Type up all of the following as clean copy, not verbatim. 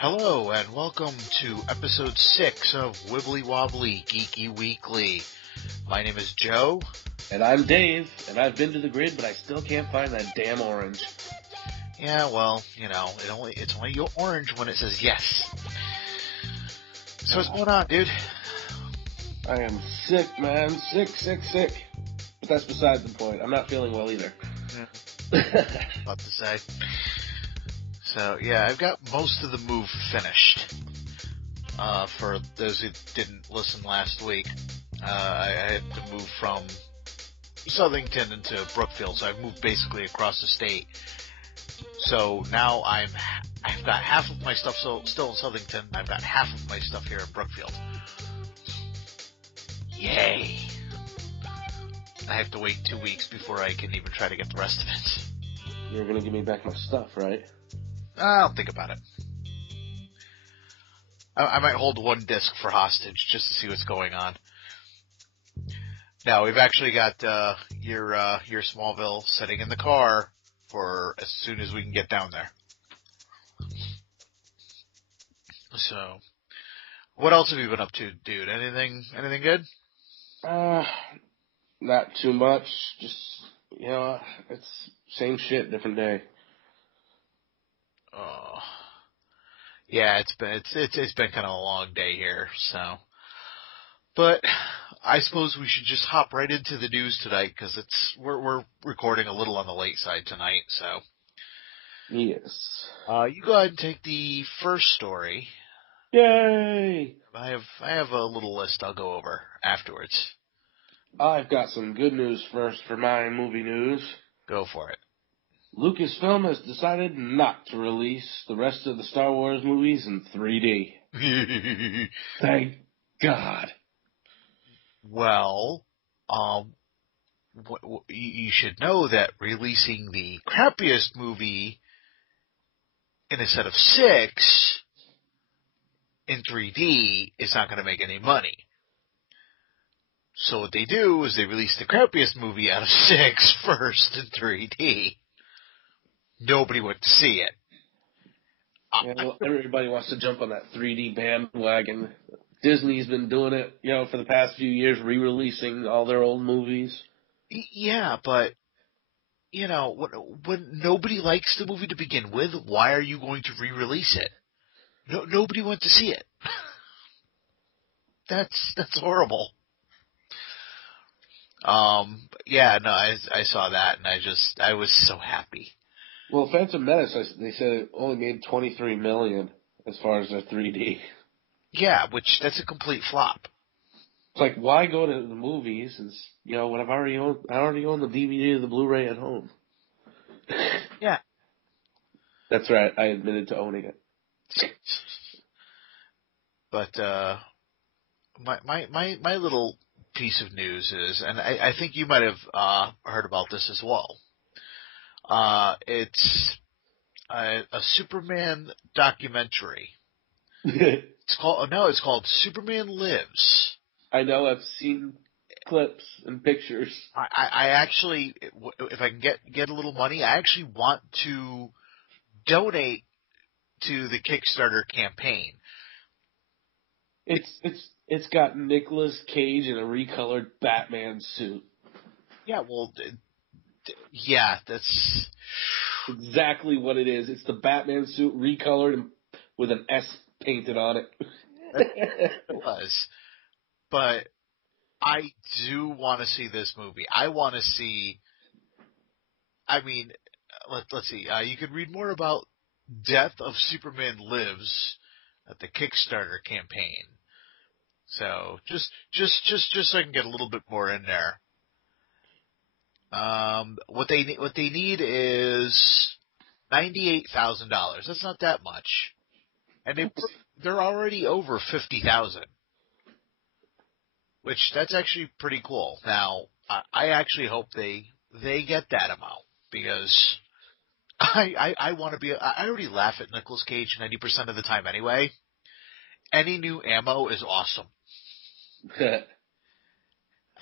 Hello and welcome to episode 6 of Wibbly Wobbly Geeky Weekly. My name is Joe. And I'm Dave, and I've been to the grid, but I still can't find that damn orange. Yeah, well, it's only orange when it says yes. So what's going on, dude? I am sick, man. Sick. But that's beside the point. I'm not feeling well either. About to say. So, yeah, I've got most of the move finished. For those who didn't listen last week, I had to move from Southington into Brookfield, so I've moved basically across the state. So now I've got half of my stuff still in Southington, and I've got half of my stuff here in Brookfield. Yay! I have to wait 2 weeks before I can even try to get the rest of it. You're gonna give me back my stuff, right? I'll think about it. I might hold one disc for hostage just to see what's going on. Now, we've actually got your Smallville sitting in the car for as soon as we can get down there. So, what else have you been up to, dude? Anything good? Not too much. Just, it's same shit, different day. Oh, yeah, it's been kind of a long day here, so. But I suppose we should just hop right into the news tonight because we're recording a little on the late side tonight, so. Yes. You go ahead and take the first story. Yay! I have a little list I'll go over afterwards. I've got some good news first for my movie news. Go for it. Lucasfilm has decided not to release the rest of the Star Wars movies in 3D. Thank God. Well, you should know that releasing the crappiest movie in a set of 6 in 3D is not going to make any money. So what they do is they release the crappiest movie out of 6 first in 3D. Nobody went to see it. Yeah, well, everybody wants to jump on that 3D bandwagon. Disney's been doing it, for the past few years, re-releasing all their old movies. Yeah, but, when nobody likes the movie to begin with, why are you going to re-release it? Nobody went to see it. That's horrible. Yeah, no, I saw that, and I was so happy. Well, Phantom Menace, they said it only made $23 million as far as their 3D. Yeah, that's a complete flop. It's like, why go to the movies and, when I already own the DVD or the Blu-ray at home. Yeah. That's right, I admitted to owning it. But, my little piece of news is, and I think you might have, heard about this as well. It's a Superman documentary. It's called Superman Lives. I know, I've seen clips and pictures. I actually, if I can get a little money, I actually want to donate to the Kickstarter campaign. It's got Nicolas Cage in a recolored Batman suit. Yeah, well, yeah, that's exactly what it is. It's the Batman suit recolored and with an S painted on it. It was. But I do want to see this movie. I want to see. I mean, let's see. You can read more about Death of Superman Lives at the Kickstarter campaign. So just so I can get a little bit more in there. What they need is $98,000. That's not that much, and they're already over 50,000. Which, that's actually pretty cool. Now, I actually hope they get that amount, because I want to be, I already laugh at Nicolas Cage 90% of the time anyway. Any new ammo is awesome.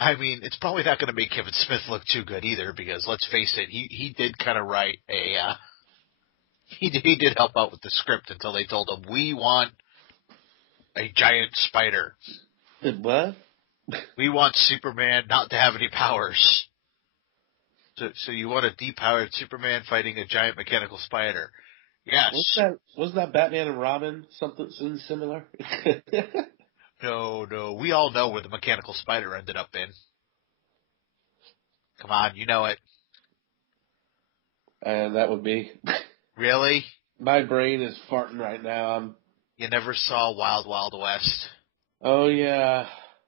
I mean, it's probably not going to make Kevin Smith look too good either, because let's face it, he did kind of write a He did help out with the script until they told him, we want a giant spider. What? We want Superman not to have any powers. So you want a depowered Superman fighting a giant mechanical spider? Yes. Wasn't that Batman and Robin? Something similar? No. We all know where the mechanical spider ended up in. Come on, you know it. And that would be... Really? My brain is farting right now. You never saw Wild Wild West? Oh, yeah.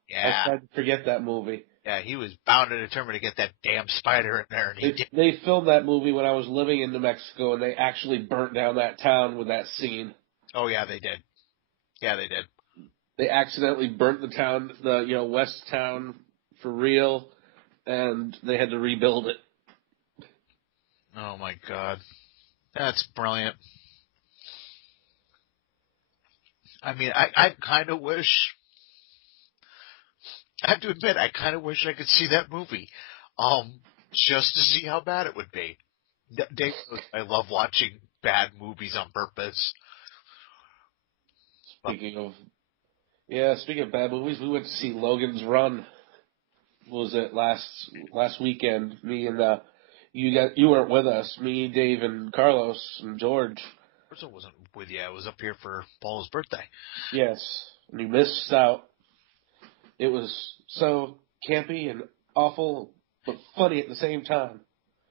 Yeah. I tried to forget that movie. Yeah, he was bound and determined to get that damn spider in there, and he did. They filmed that movie when I was living in New Mexico, and they actually burnt down that town with that scene. Oh, yeah, they did. Yeah, they did. They accidentally burnt the town, West town for real, and they had to rebuild it. Oh, my God. That's brilliant. I mean, I kind of wish... I have to admit, I kind of wish I could see that movie, just to see how bad it would be. Dave knows I love watching bad movies on purpose. Speaking of bad movies, we went to see Logan's Run. What was it last weekend? Me and you weren't with us. Me, Dave, and Carlos and George. Of course, I wasn't with you. I was up here for Paula's birthday. Yes, and you missed out. It was so campy and awful, but funny at the same time.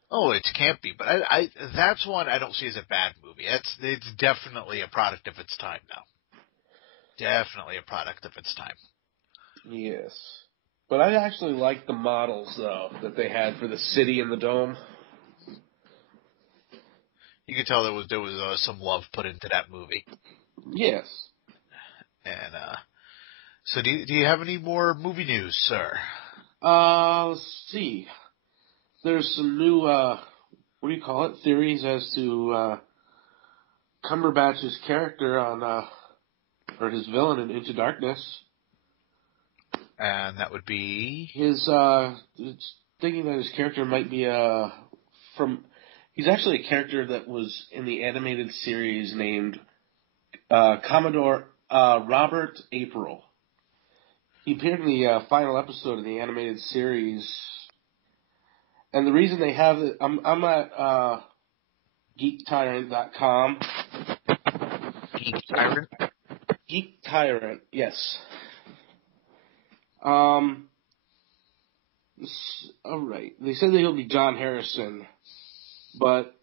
Oh, it's campy, but I that's one I don't see as a bad movie. It's definitely a product of its time now. Definitely a product of its time. Yes. But I actually liked the models, though, that they had for the city and the dome. You could tell there was some love put into that movie. Yes. And so do you have any more movie news, sir? Let's see. There's some new theories as to Cumberbatch's character on or his villain in Into Darkness. And that would be It's thinking that his character might be he's actually a character that was in the animated series named Commodore Robert April. He appeared in the final episode of the animated series, and the reason they have it, I'm at GeekTyrant.com. Geek Tyrant? Geek Tyrant, yes. Alright. They said that he'll be John Harrison, but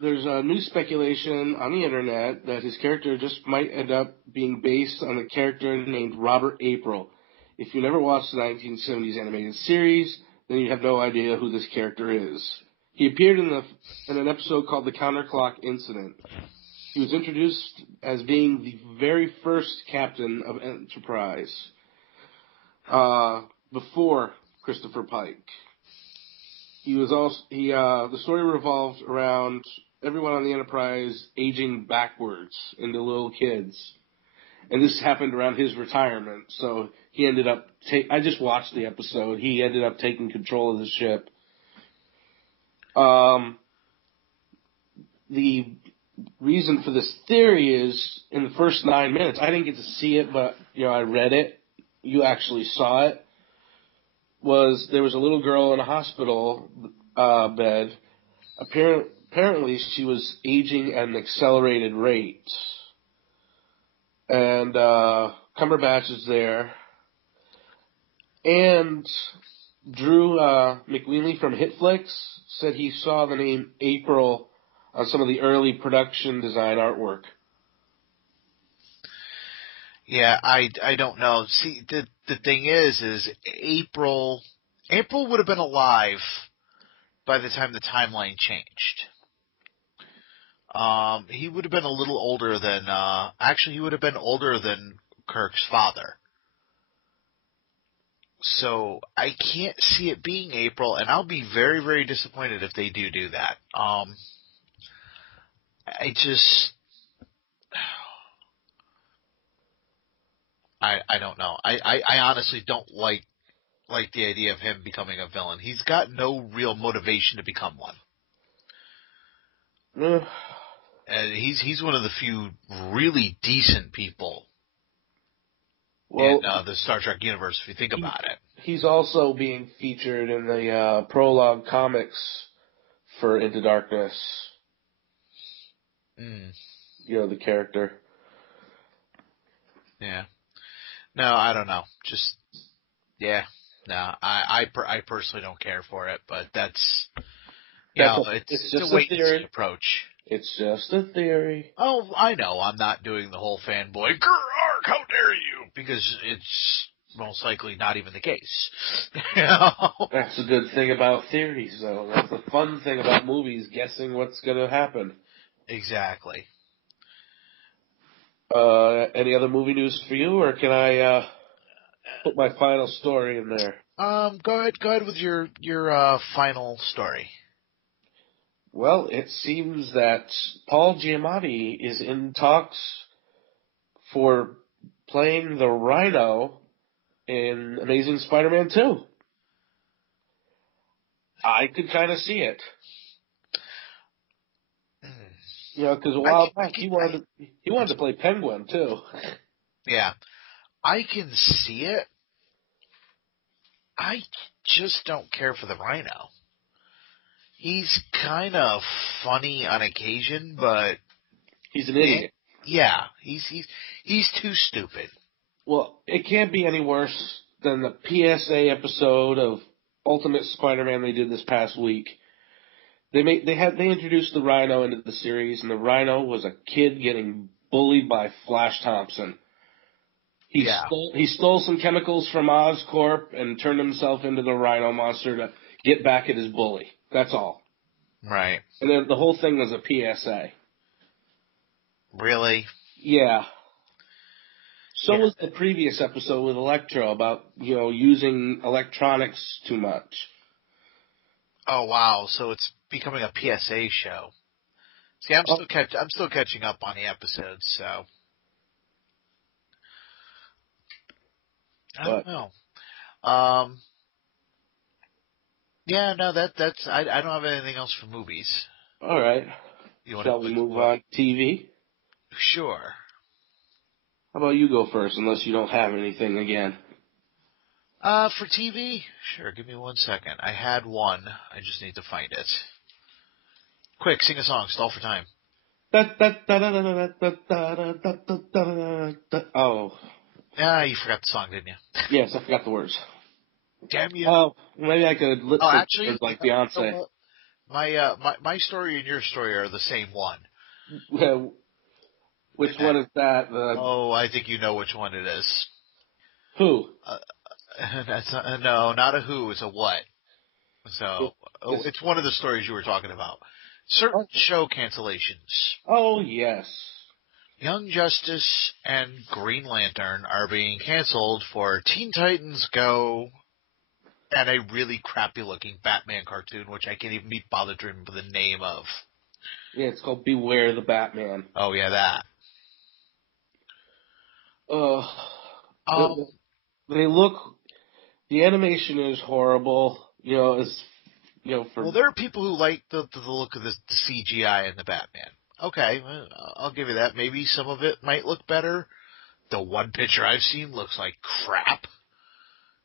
there's a new speculation on the internet that his character just might end up being based on a character named Robert April. If you never watched the 1970s animated series, then you have no idea who this character is. He appeared in an episode called The Counterclock Incident. He was introduced as being the very first captain of Enterprise, before Christopher Pike. The story revolved around everyone on the Enterprise aging backwards into little kids. And this happened around his retirement, so he ended up I just watched the episode. He ended up taking control of the ship. The reason for this theory is, in the first 9 minutes, I didn't get to see it, but I read it. You actually saw it. There was a little girl in a hospital bed. Apparently, she was aging at an accelerated rate. And Cumberbatch is there. And Drew McWeely from Hitflix said he saw the name April on some of the early production design artwork. Yeah, I don't know. See, the thing is April would have been alive by the time the timeline changed. He would have been a little older than, he would have been older than Kirk's father. So I can't see it being April, and I'll be very, very disappointed if they do that. I don't know. I honestly don't like the idea of him becoming a villain. He's got no real motivation to become one. And he's one of the few really decent people Well, in the Star Trek universe, if you think about it. he's also being featured in the prologue comics for Into Darkness. Mm, You know, the character. yeah. No, I don't know. Just, yeah. No, I personally don't care for it, but that's, It's it's just a a wait-and-see theory. approach. It's just a theory. Oh, I know. I'm not doing the whole fanboy, grr, how dare you, because it's most likely not even the case. You know? That's the good thing about theories, though. That's the fun thing about movies, guessing what's going to happen. Exactly. Any other movie news for you, or can I put my final story in there? Go ahead with your final story. Well, it seems that Paul Giamatti is in talks for playing the Rhino in Amazing Spider-Man 2. I could kind of see it. You know, because a while back he wanted to play Penguin too. Yeah, I can see it. I just don't care for the Rhino. He's kind of funny on occasion, but He's an idiot. yeah, he's too stupid. Well, it can't be any worse than the PSA episode of Ultimate Spider-Man they did this past week. They introduced the Rhino into the series, and the Rhino was a kid getting bullied by Flash Thompson. He stole some chemicals from Oscorp and turned himself into the Rhino monster to get back at his bully. That's all. Right. And then the whole thing was a PSA. Really? Yeah. So Yeah. was the previous episode with Electro about, using electronics too much. Oh wow! So it's becoming a PSA show. See, I'm still catching up on the episodes, so I don't know. Yeah, no, that's I don't have anything else for movies. All right. Shall we move on to TV? Sure. How about you go first, unless you don't have anything again? For TV? Sure, give me 1 second. I had one. I just need to find it. Quick, sing a song. Stall for time. Oh. You forgot the song, didn't you? Yes, I forgot the words. Damn you. Oh, maybe I could lip sync Actually, words like Beyonce. My story and your story are the same one. Which one is that? I think you know which one it is. Who? That's not a who. It's a what. So it's one of the stories you were talking about. Certain show cancellations. Oh yes. Young Justice and Green Lantern are being canceled for Teen Titans Go and a really crappy-looking Batman cartoon, which I can't even be bothered to remember the name of. Yeah, it's called Beware the Batman. Oh yeah, that. They look. The animation is horrible. Well, there are people who like the look of the CGI in the Batman. Okay, I'll give you that. Maybe some of it might look better. The one picture I've seen looks like crap.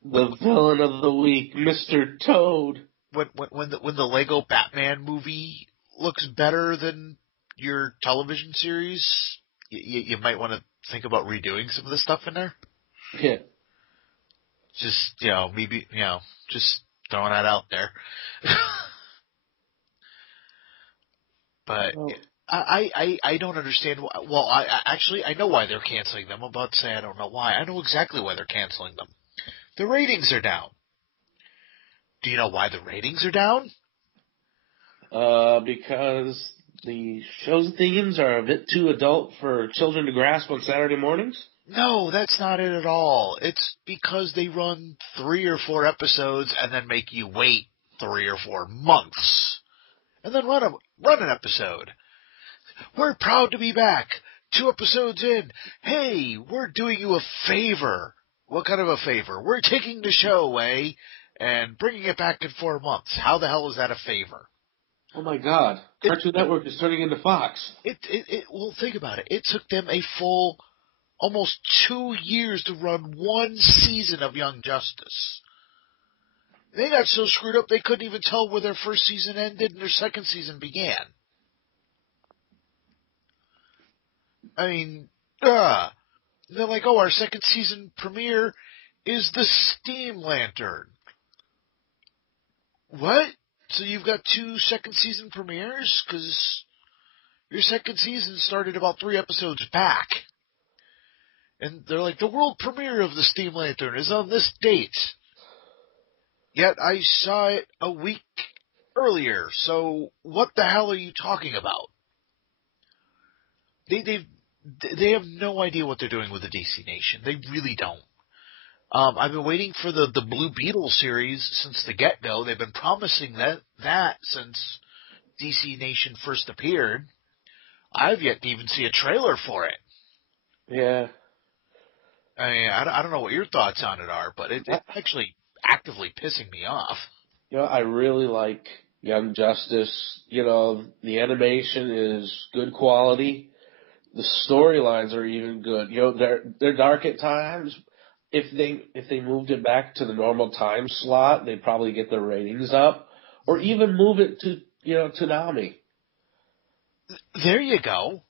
The villain of the week, Mr. Toad. When the Lego Batman movie looks better than your television series, you might want to think about redoing some of the stuff in there. Yeah. Just maybe just throwing that out there. But I don't understand. Well, I know why they're canceling them. I'm about to say I don't know why. I know exactly why they're canceling them. The ratings are down. Do you know why the ratings are down? Because the show's themes are a bit too adult for children to grasp on Saturday mornings? No, that's not it at all. It's because they run 3 or 4 episodes and then make you wait 3 or 4 months. And then run an episode. We're proud to be back. 2 episodes in. Hey, we're doing you a favor. What kind of a favor? We're taking the show away and bringing it back in 4 months. How the hell is that a favor? Oh my God. It, Cartoon Network is turning into Fox. well, think about it. It took them a full almost 2 years to run one season of Young Justice. They got so screwed up they couldn't even tell where their first season ended and their second season began. I mean, they're like, oh, our second season premiere is the Steam Lantern. What? So you've got 2 second season premieres? Because your second season started about 3 episodes back. And they're like, the world premiere of the Steam Lantern is on this date. Yet I saw it a week earlier, so what the hell are you talking about? They have no idea what they're doing with the DC Nation. They really don't. I've been waiting for the Blue Beetle series since the get-go. They've been promising that since DC Nation first appeared. I've yet to even see a trailer for it. Yeah. I mean, I don't know what your thoughts on it are, but it's actually actively pissing me off. I really like Young Justice. The animation is good quality. The storylines are even good. They're dark at times. If they moved it back to the normal time slot, they'd probably get their ratings up, or even move it to Toonami. There you go.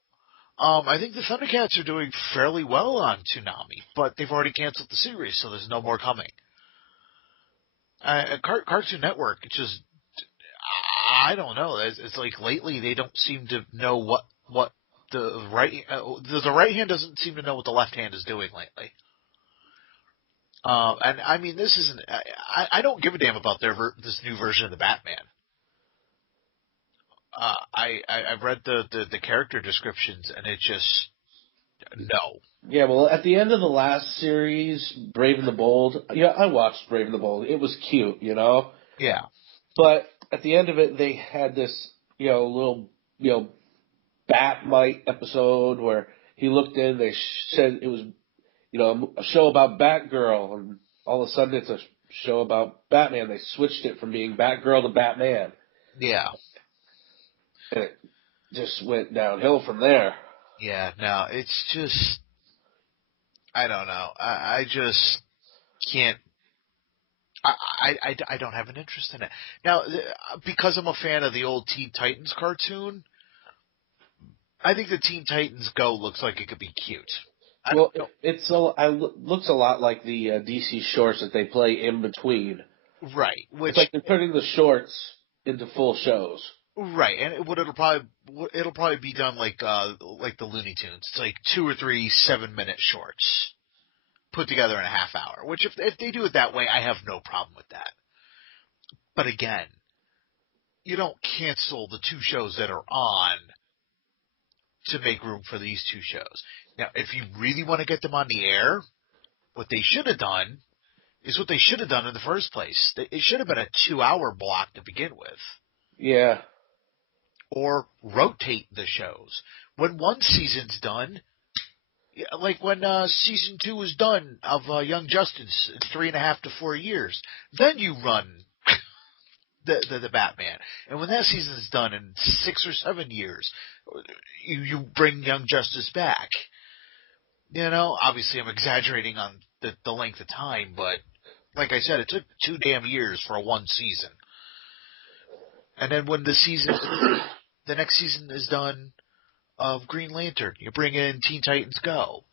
I think the Thundercats are doing fairly well on Toonami, but they've already canceled the series, so there's no more coming. Cartoon Network, I don't know. It's like lately they don't seem to know what the right hand doesn't seem to know what the left hand is doing lately. And I mean, this isn't. I don't give a damn about this new version of the Batman. I've read the character descriptions, and it just no. Yeah, well, at the end of the last series, Brave and the Bold, I watched Brave and the Bold. It was cute, Yeah. But at the end of it, they had this, little, Batmite episode where he looked in, they said it was, a show about Batgirl, and all of a sudden it's a show about Batman. They switched it from being Batgirl to Batman. Yeah. And it just went downhill from there. Yeah, no, it's just, I don't know. I just can't, I don't have an interest in it. Now, because I'm a fan of the old Teen Titans cartoon, I think the Teen Titans Go looks like it could be cute. Well, it looks a lot like the DC shorts that they play in between. Right. It's like they're turning the shorts into full shows. Right, and it'll probably be done like the Looney Tunes. It's like 2 or 3 7-minute shorts put together in a half hour. Which if they do it that way, I have no problem with that. But again, you don't cancel the 2 shows that are on to make room for these 2 shows. Now, if you really want to get them on the air, what they should have done is what they should have done in the first place. It should have been a 2-hour block to begin with. Yeah. Or rotate the shows. When one season's done, like when season 2 was done of Young Justice in 3.5 to 4 years, then you run the Batman. And when that season's done in 6 or 7 years, you bring Young Justice back. Obviously I'm exaggerating on the length of time, but like I said, it took 2 damn years for one season. And then when the next season is done of Green Lantern, you bring in Teen Titans Go.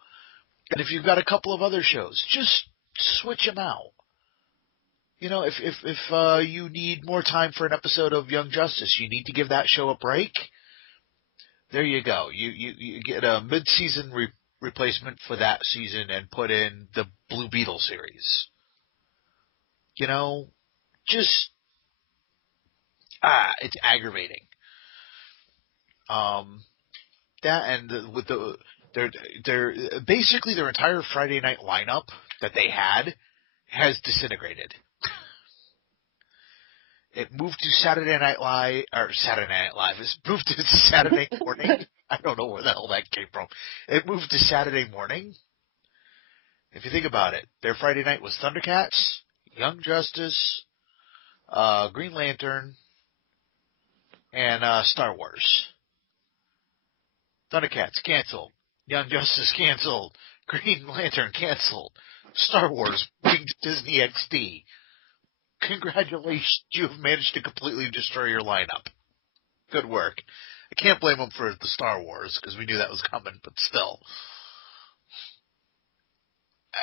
And if you've got a couple of other shows, just switch them out. If you need more time for an episode of Young Justice, you need to give that show a break. There you go. You get a mid-season replacement for that season and put in the Blue Beetle series. Just it's aggravating. That and with their basically their entire Friday night lineup that they had has disintegrated. It moved to Saturday Night Live. It's moved to Saturday morning. I don't know where the hell that came from. It moved to Saturday morning. If you think about it, their Friday night was Thundercats, Young Justice, Green Lantern, And Star Wars. Thundercats, canceled. Young Justice, canceled. Green Lantern, canceled. Star Wars, moving to Disney XD. Congratulations, you've managed to completely destroy your lineup. Good work. I can't blame them for the Star Wars, because we knew that was coming, but still.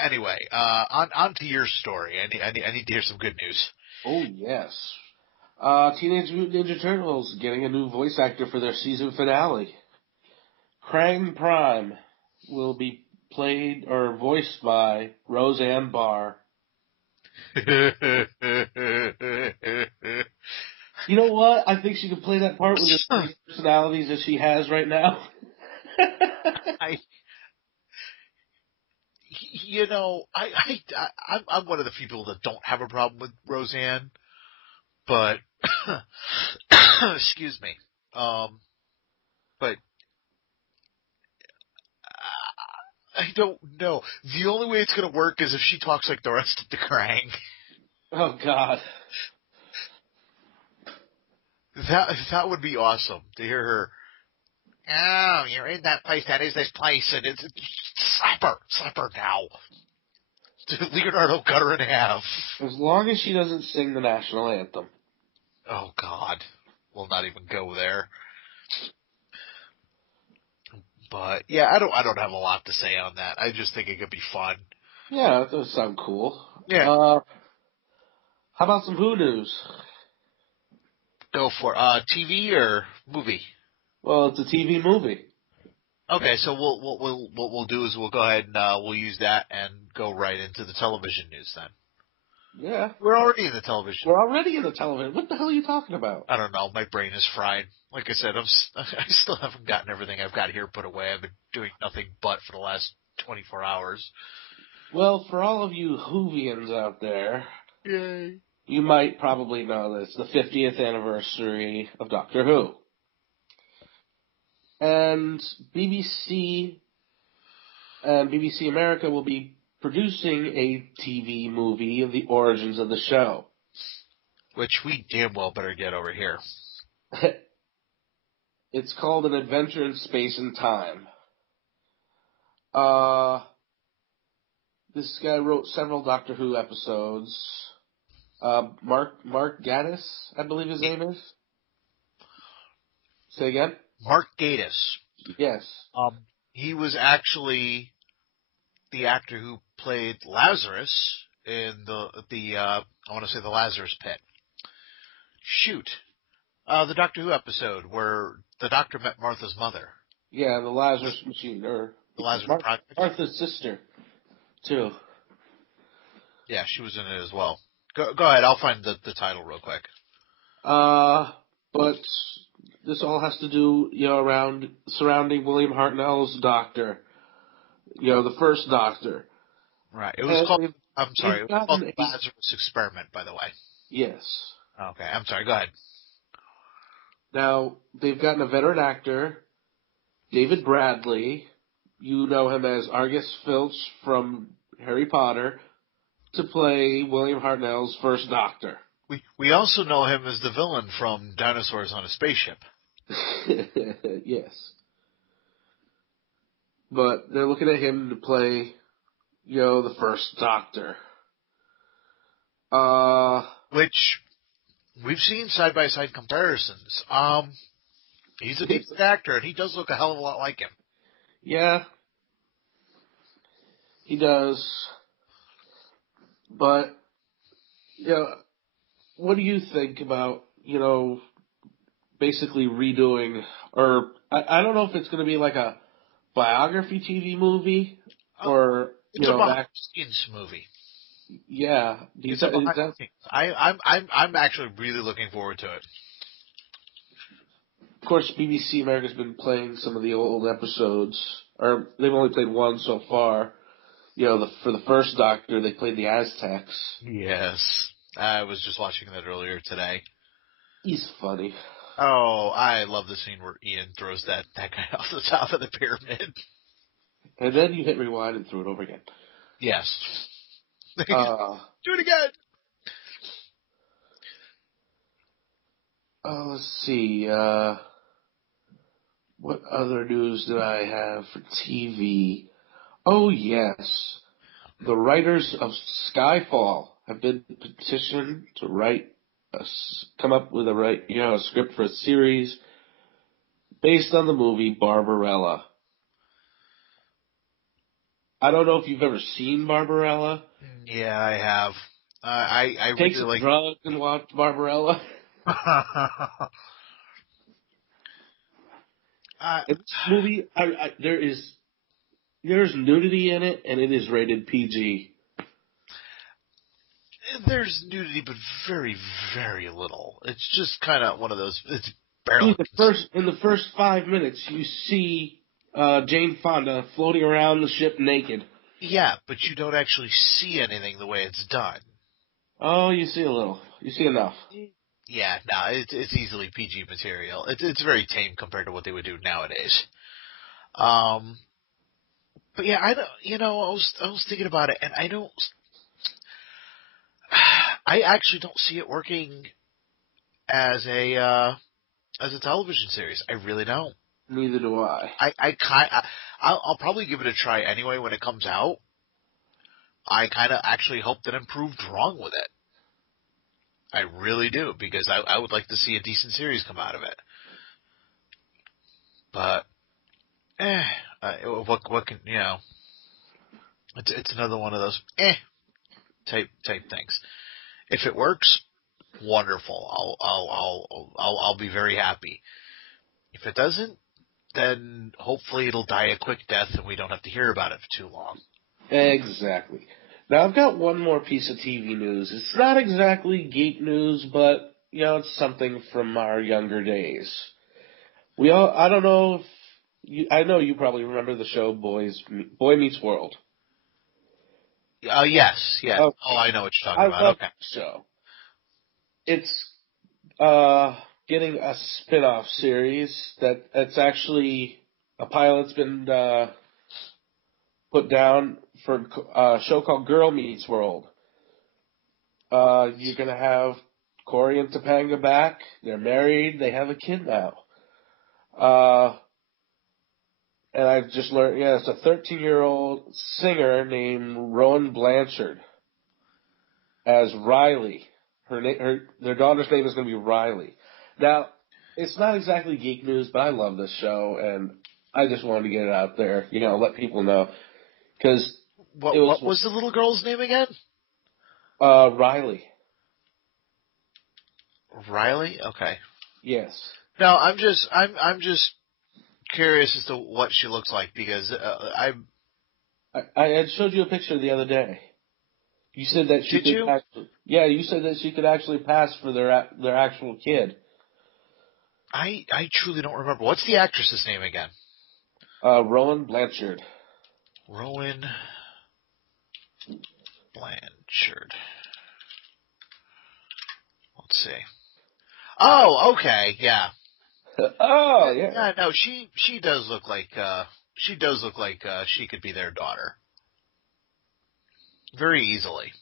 Anyway, on to your story. I need to hear some good news. Oh, yes. Teenage Mutant Ninja Turtles getting a new voice actor for their season finale. Krang Prime will be played or voiced by Roseanne Barr. You know what? I think she could play that part with the three personalities that she has right now. I'm one of the people that don't have a problem with Roseanne, but excuse me, but I don't know. The only way it's going to work is if she talks like the rest of the Krang. Oh God. That would be awesome to hear her. Oh, you're in that place. That is this place, and it's slap her now. Leonardo cut her in half. As long as she doesn't sing the national anthem. Oh God, we'll not even go there. But yeah, I don't have a lot to say on that. I just think it could be fun. Yeah, that does sound cool. Yeah. How about some Who news? Go for TV or movie? Well, it's a TV movie. Okay, so what we'll do is we'll go ahead and we'll use that and go right into the television news then. Yeah. We're already in the television. We're already in the television. What the hell are you talking about? I don't know. My brain is fried. Like I said, I still haven't gotten everything I've got here put away. I've been doing nothing but for the last 24 hours. Well, for all of you Whovians out there, yay! You might probably know this, the 50th anniversary of Doctor Who. And BBC and BBC America will be producing a TV movie of the origins of the show. Which we damn well better get over here. It's called An Adventure in Space and Time. This guy wrote several Doctor Who episodes. Mark Gatiss, I believe his name is. Say again? Mark Gatiss. Yes. He was actually the actor who played Lazarus in the I want to say the Lazarus Pit. Shoot. The Doctor Who episode where the Doctor met Martha's mother. Yeah, the Lazarus Machine, or the Lazarus Project. Martha's sister, too. Yeah, she was in it as well. Go ahead, I'll find the title real quick. But this all has to do, surrounding William Hartnell's Doctor. The first Doctor. Right. It was called, it was called the Lazarus Experiment, by the way. Yes. Okay, I'm sorry, go ahead. Now, they've gotten a veteran actor, David Bradley. You know him as Argus Filch from Harry Potter, to play William Hartnell's first Doctor. We also know him as the villain from Dinosaurs on a Spaceship. Yes. But they're looking at him to play, the first Doctor. Which we've seen side-by-side comparisons. He's a decent actor, and he does look a hell of a lot like him. Yeah. He does. But, what do you think about, basically redoing, or I don't know if it's going to be like a biography TV movie, or, it's a behind-the-scenes movie. Yeah. I'm actually really looking forward to it. Of course, BBC America's been playing some of the old episodes, or they've only played one so far. For the first Doctor, they played the Aztecs. Yes. I was just watching that earlier today. He's funny. Oh, I love the scene where Ian throws that guy off the top of the pyramid. And then you hit rewind and threw it over again. Yes. Do it again! Let's see. What other news did I have for TV? Oh, yes. The writers of Skyfall have been petitioned to come up with a script for a series based on the movie Barbarella. I don't know if you've ever seen Barbarella. Yeah, I have. I Take really some like. drugs and watch Barbarella. In this movie, there's nudity in it, and it is rated PG. There's nudity, but very, very little. It's just kind of one of those. It's barely. In the first 5 minutes, you see Jane Fonda floating around the ship naked. Yeah, but you don't actually see anything the way it's done. Oh, you see a little. You see enough. Yeah, no, it's easily PG material. It's very tame compared to what they would do nowadays. But yeah, I don't. I was thinking about it, and I don't. I actually don't see it working as a television series. I really don't. Neither do I. I'll probably give it a try anyway when it comes out. I kind of actually hope that I'm proved wrong with it. I really do, because I would like to see a decent series come out of it. But, what can, it's another one of those, type things. If it works, wonderful. I'll be very happy. If it doesn't, then hopefully it'll die a quick death and we don't have to hear about it for too long. Exactly. Now, I've got one more piece of TV news. It's not exactly geek news, but, it's something from our younger days. I don't know if I know you probably remember the show Boy Meets World. Yes. Okay. Oh, I know what you're talking about. I love Okay. the show. It's getting a spin-off series that's actually a pilot's been put down for a show called Girl Meets World. You're gonna have Corey and Topanga back. They're married. They have a kid now. And I've just learned, it's a 13-year-old singer named Rowan Blanchard as Riley. Their daughter's name is going to be Riley. Now, it's not exactly geek news, but I love this show, and I just wanted to get it out there, let people know. Because what was the little girl's name again? Riley. Riley? Okay. Yes. No, I'm just curious as to what she looks like, because I had showed you a picture the other day. You said that she Did you? you said that she could actually pass for their actual kid. I truly don't remember. What's the actress's name again? Rowan Blanchard. Rowan Blanchard. Let's see. Oh, okay, yeah. Oh, yeah. Yeah, no, she does look like she could be their daughter. Very easily.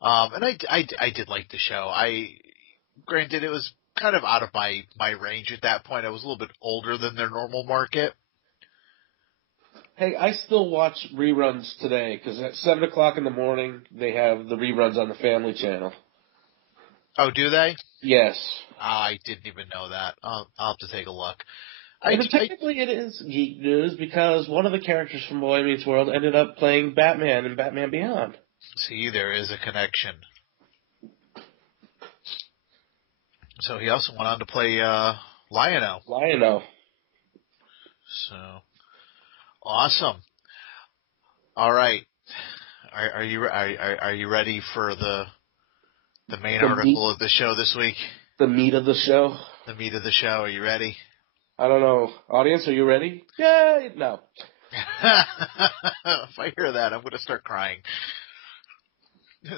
And I did like the show. Granted, it was kind of out of my range at that point. I was a little bit older than their normal market. Hey, I still watch reruns today, because at 7 o'clock in the morning, they have the reruns on the Family Channel. Oh, do they? Yes. I didn't even know that. I'll have to take a look. Technically it is geek news, because one of the characters from Boy Meets World ended up playing Batman in Batman Beyond. See, there is a connection. So he also went on to play Lion-O. Lion-O. So, awesome. All right. Are you ready for the main article of the show this week? The meat of the show? The meat of the show. Are you ready? I don't know. Audience, are you ready? Yay! No. If I hear that, I'm going to start crying.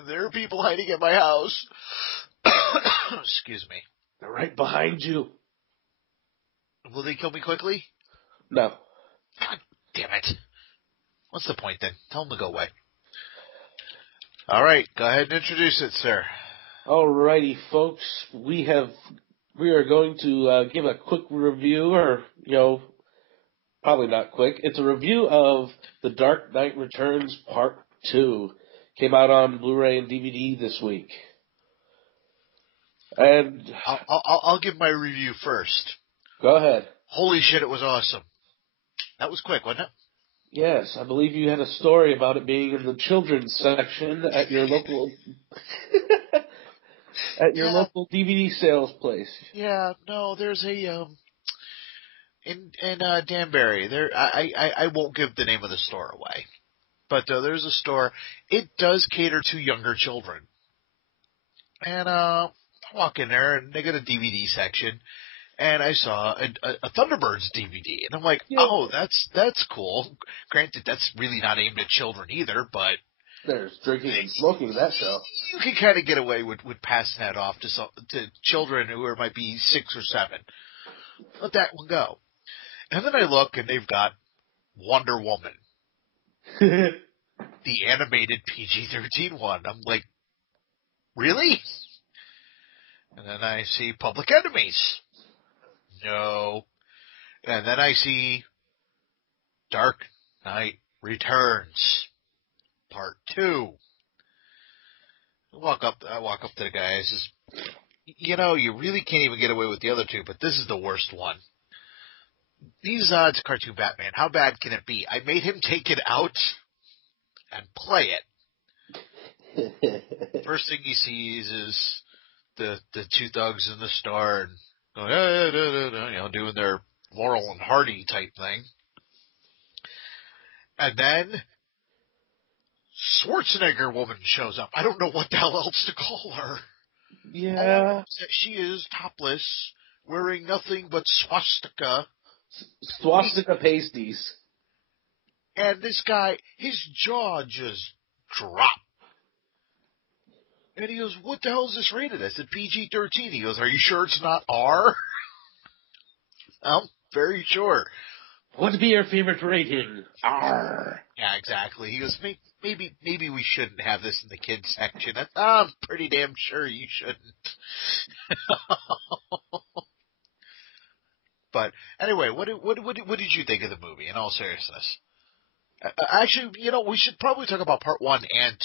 There are people hiding at my house. Excuse me. They're right behind you. Will they kill me quickly? No. God damn it. What's the point then? Tell them to go away. All right. Go ahead and introduce it, sir. Alrighty, folks. We have We are going to give a quick review, or, probably not quick. It's a review of The Dark Knight Returns Part 2. Came out on Blu-ray and DVD this week. And I'll give my review first. Go ahead. Holy shit, it was awesome. That was quick, wasn't it? Yes, I believe you had a story about it being in the children's section at your local local DVD sales place. Yeah, no, there's a in Danbury. There, I won't give the name of the store away, but there's a store. It does cater to younger children, and I walk in there and they got a DVD section, and I saw a Thunderbirds DVD, and I'm like, oh, that's cool. Granted, that's really not aimed at children either, but there's drinking and smoking in that show. You can kind of get away with passing that off to children who might be 6 or 7. Let that one go. And then I look, and they've got Wonder Woman, the animated PG-13 one. I'm like, really? And then I see Public Enemies. No. And then I see Dark Knight Returns, Part 2. I walk up to the guy. I says, you really can't even get away with the other two, but this is the worst one. These odds, cartoon Batman. How bad can it be? I made him take it out and play it. First thing he sees is the two thugs in the store and going, doing their Laurel and Hardy type thing. And then Schwarzenegger woman shows up. I don't know what the hell else to call her. Yeah. She is topless, wearing nothing but swastika pasties. And this guy, his jaw just dropped. And he goes, what the hell is this rated? I said, PG-13. He goes, are you sure it's not R? I'm very sure. What would be your favorite rating? R. Yeah, exactly. He goes, maybe we shouldn't have this in the kids section. I'm pretty damn sure you shouldn't. But anyway, what did you think of the movie? In all seriousness, actually, we should probably talk about part 1 and 2.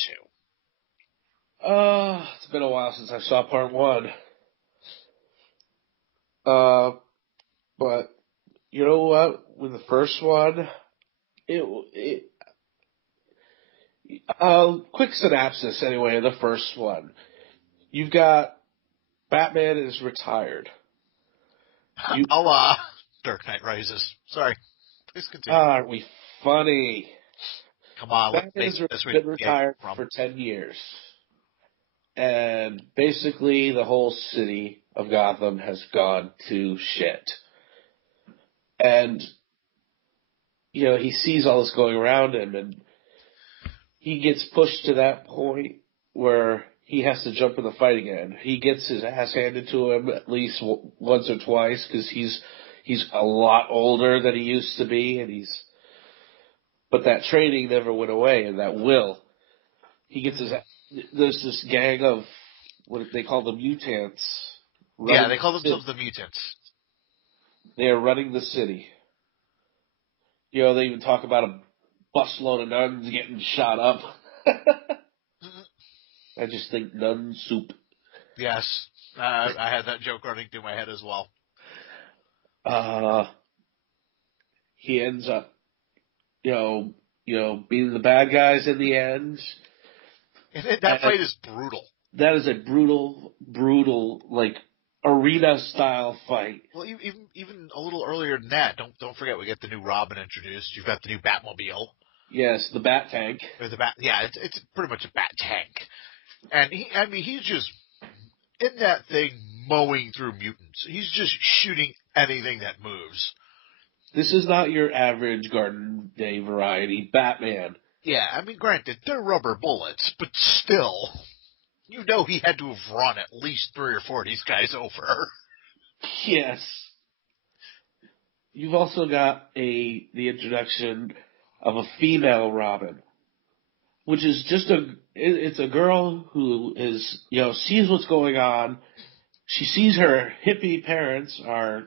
It's been a while since I saw part 1. But you know what? With the first one, quick synopsis anyway. The first one, you've got Batman is retired. Dark Knight Rises. Sorry. Please continue. Aren't we funny? Come on, Batman's been retired for 10 years. And basically the whole city of Gotham has gone to shit. And, he sees all this going around him, and he gets pushed to that point where he has to jump in the fight again. He gets his ass handed to him at least once or twice because he's a lot older than he used to be, but that training never went away, and that will. He gets there's this gang of what they call the mutants. Yeah, they call themselves the mutants. They are running the city. They even talk about a busload of nuns getting shot up. I just think nun soup. Yes. I had that joke running through my head as well. He ends up, being the bad guys in the end. And that fight is brutal. That is a brutal, arena-style fight. Well, even a little earlier than that, don't forget we get the new Robin introduced. You've got the new Batmobile. Yes, the Bat Tank. Or it's pretty much a Bat Tank. And he's just in that thing mowing through mutants. He's just shooting anything that moves. This is not your average Garden Day variety Batman. Yeah, granted, they're rubber bullets, but still, he had to have run at least 3 or 4 of these guys over. Yes. You've also got the introduction of a female Robin, which is just it's a girl who is, sees what's going on she sees her hippie parents are,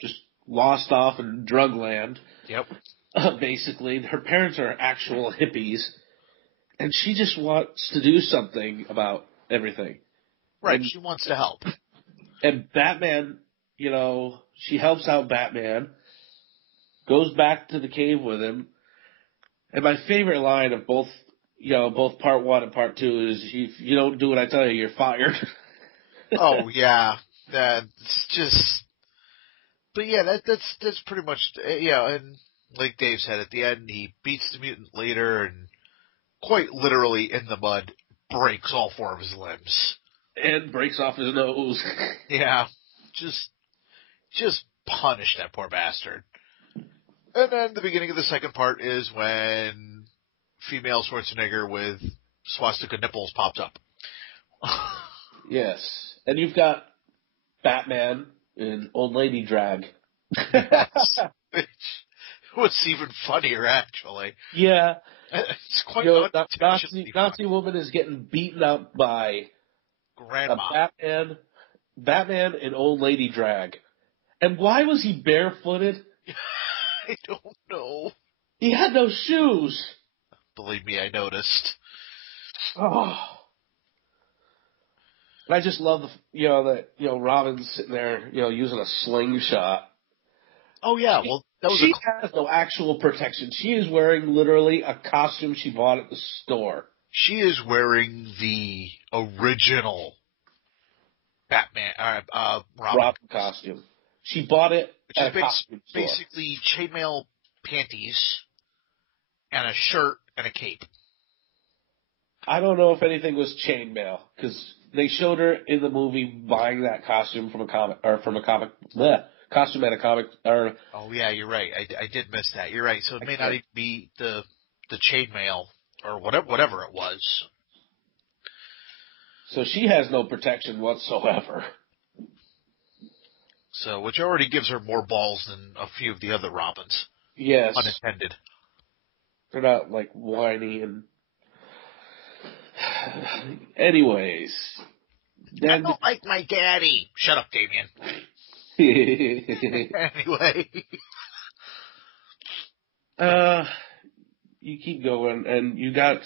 just lost off in drug land. Yep. Basically, her parents are actual hippies, and she just wants to do something about everything. Right, And, she wants to help. And Batman, she helps out Batman, goes back to the cave with him, and my favorite line of both part one and part two is, if you don't do what I tell you, you're fired. Oh, yeah. That's just... But yeah, that's pretty much... and like Dave said, at the end, he beats the mutant leader and quite literally in the mud breaks all four of his limbs. And breaks off his nose. Yeah. Just punish that poor bastard. And then the beginning of the second part is when female Schwarzenegger with swastika nipples pops up. Yes. And you've got Batman in old lady drag. Yes. Which was even funnier, actually. Yeah. It's quite Nazi woman is getting beaten up by grandma. Batman in old lady drag. And why was he barefooted? I don't know. He had no shoes. Believe me, I noticed. Oh. And I just love that Robin's sitting there, using a slingshot. Oh yeah, well she has no actual protection. She is wearing literally a costume she bought at the store. She is wearing the original Batman, Robin costume. She bought it at a costume store. Basically chainmail panties and a shirt and a cape. I don't know if anything was chainmail, because they showed her in the movie buying that costume from a comic. Costume at a comic. Oh yeah, you're right. I did miss that. You're right. So it may not even be the chainmail or whatever it was. So she has no protection whatsoever. So, which already gives her more balls than a few of the other Robins. Yes. Unintended. They're not, whiny and... Anyways. I don't like my daddy. Shut up, Damien. Anyway. You keep going, and you got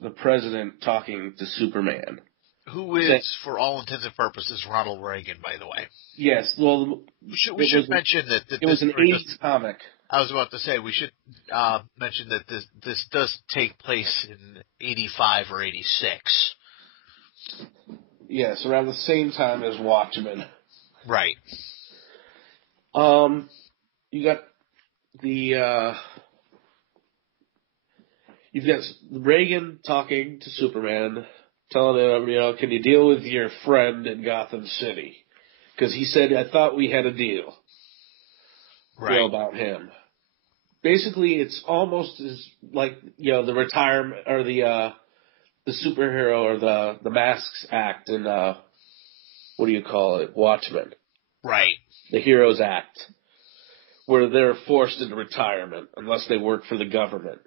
the president talking to Superman. Who is, for all intents and purposes, Ronald Reagan, by the way. Yes, well... We should mention that it was an 80s comic. I was about to say, we should mention that this does take place in 85 or 86. Yes, around the same time as Watchmen. Right. You got you've got Reagan talking to Superman, telling him, can you deal with your friend in Gotham City? Because he said, I thought we had a deal. Right. About him. Basically, it's almost as like, the retirement, or the superhero, or the Masks Act in, what do you call it? Watchmen. Right. The Heroes Act. Where they're forced into retirement unless they work for the government.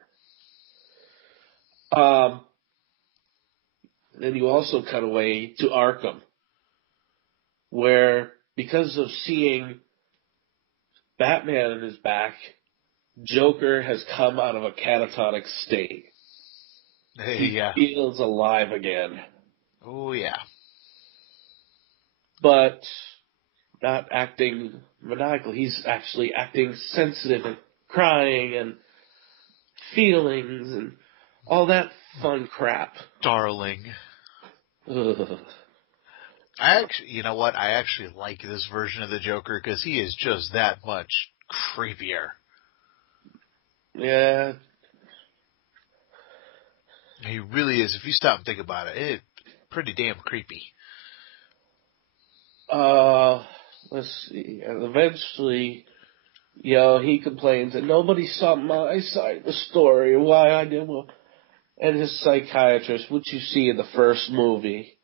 Then you also cut away to Arkham, where because of seeing Batman in his back, Joker has come out of a catatonic state. He feels alive again. Oh, yeah. But not acting maniacal. He's actually acting sensitive and crying and feelings and all that fun crap. Darling. Ugh. You know what? I actually like this version of the Joker because he is just that much creepier. Yeah. He really is. If you stop and think about it, it's pretty damn creepy. Let's see. And eventually, he complains that nobody saw my side of the story, why I did well. And his psychiatrist, which you see in the first movie,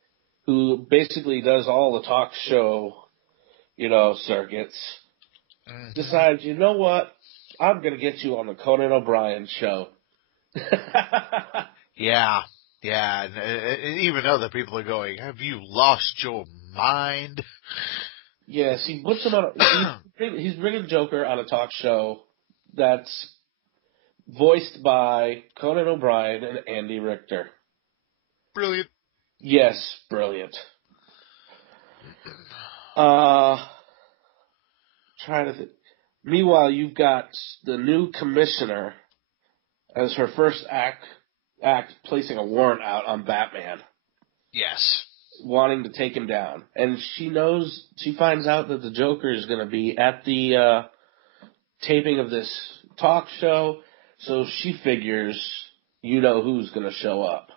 who basically does all the talk show, circuits, decides, you know what? I'm going to get you on the Conan O'Brien show. Yeah. And even other people are going, have you lost your mind? Yes, he puts him on. He's bringing Joker on a talk show that's voiced by Conan O'Brien and Andy Richter. Brilliant. Yes, brilliant. Trying to think. Meanwhile, you've got the new commissioner as her first act placing a warrant out on Batman. Yes. Wanting to take him down. And she finds out that the Joker is going to be at the taping of this talk show, so she figures you know who's going to show up.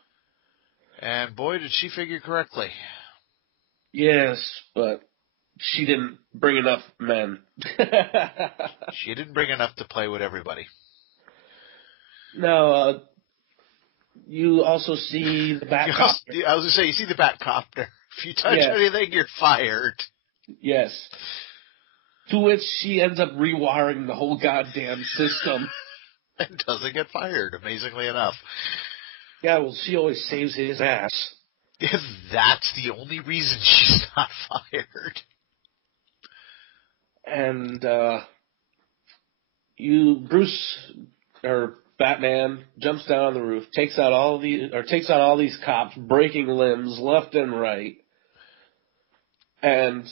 And boy, did she figure correctly. Yes, but she didn't bring enough men. She didn't bring enough to play with everybody. No, you also see the Batcopter. I was going to say, you see the Batcopter. If you touch anything, you're fired. Yes. To which she ends up rewiring the whole goddamn system. And doesn't get fired, amazingly enough. Yeah, well, she always saves his ass. If that's the only reason she's not fired. And Batman jumps down on the roof, takes out all these cops, breaking limbs left and right, and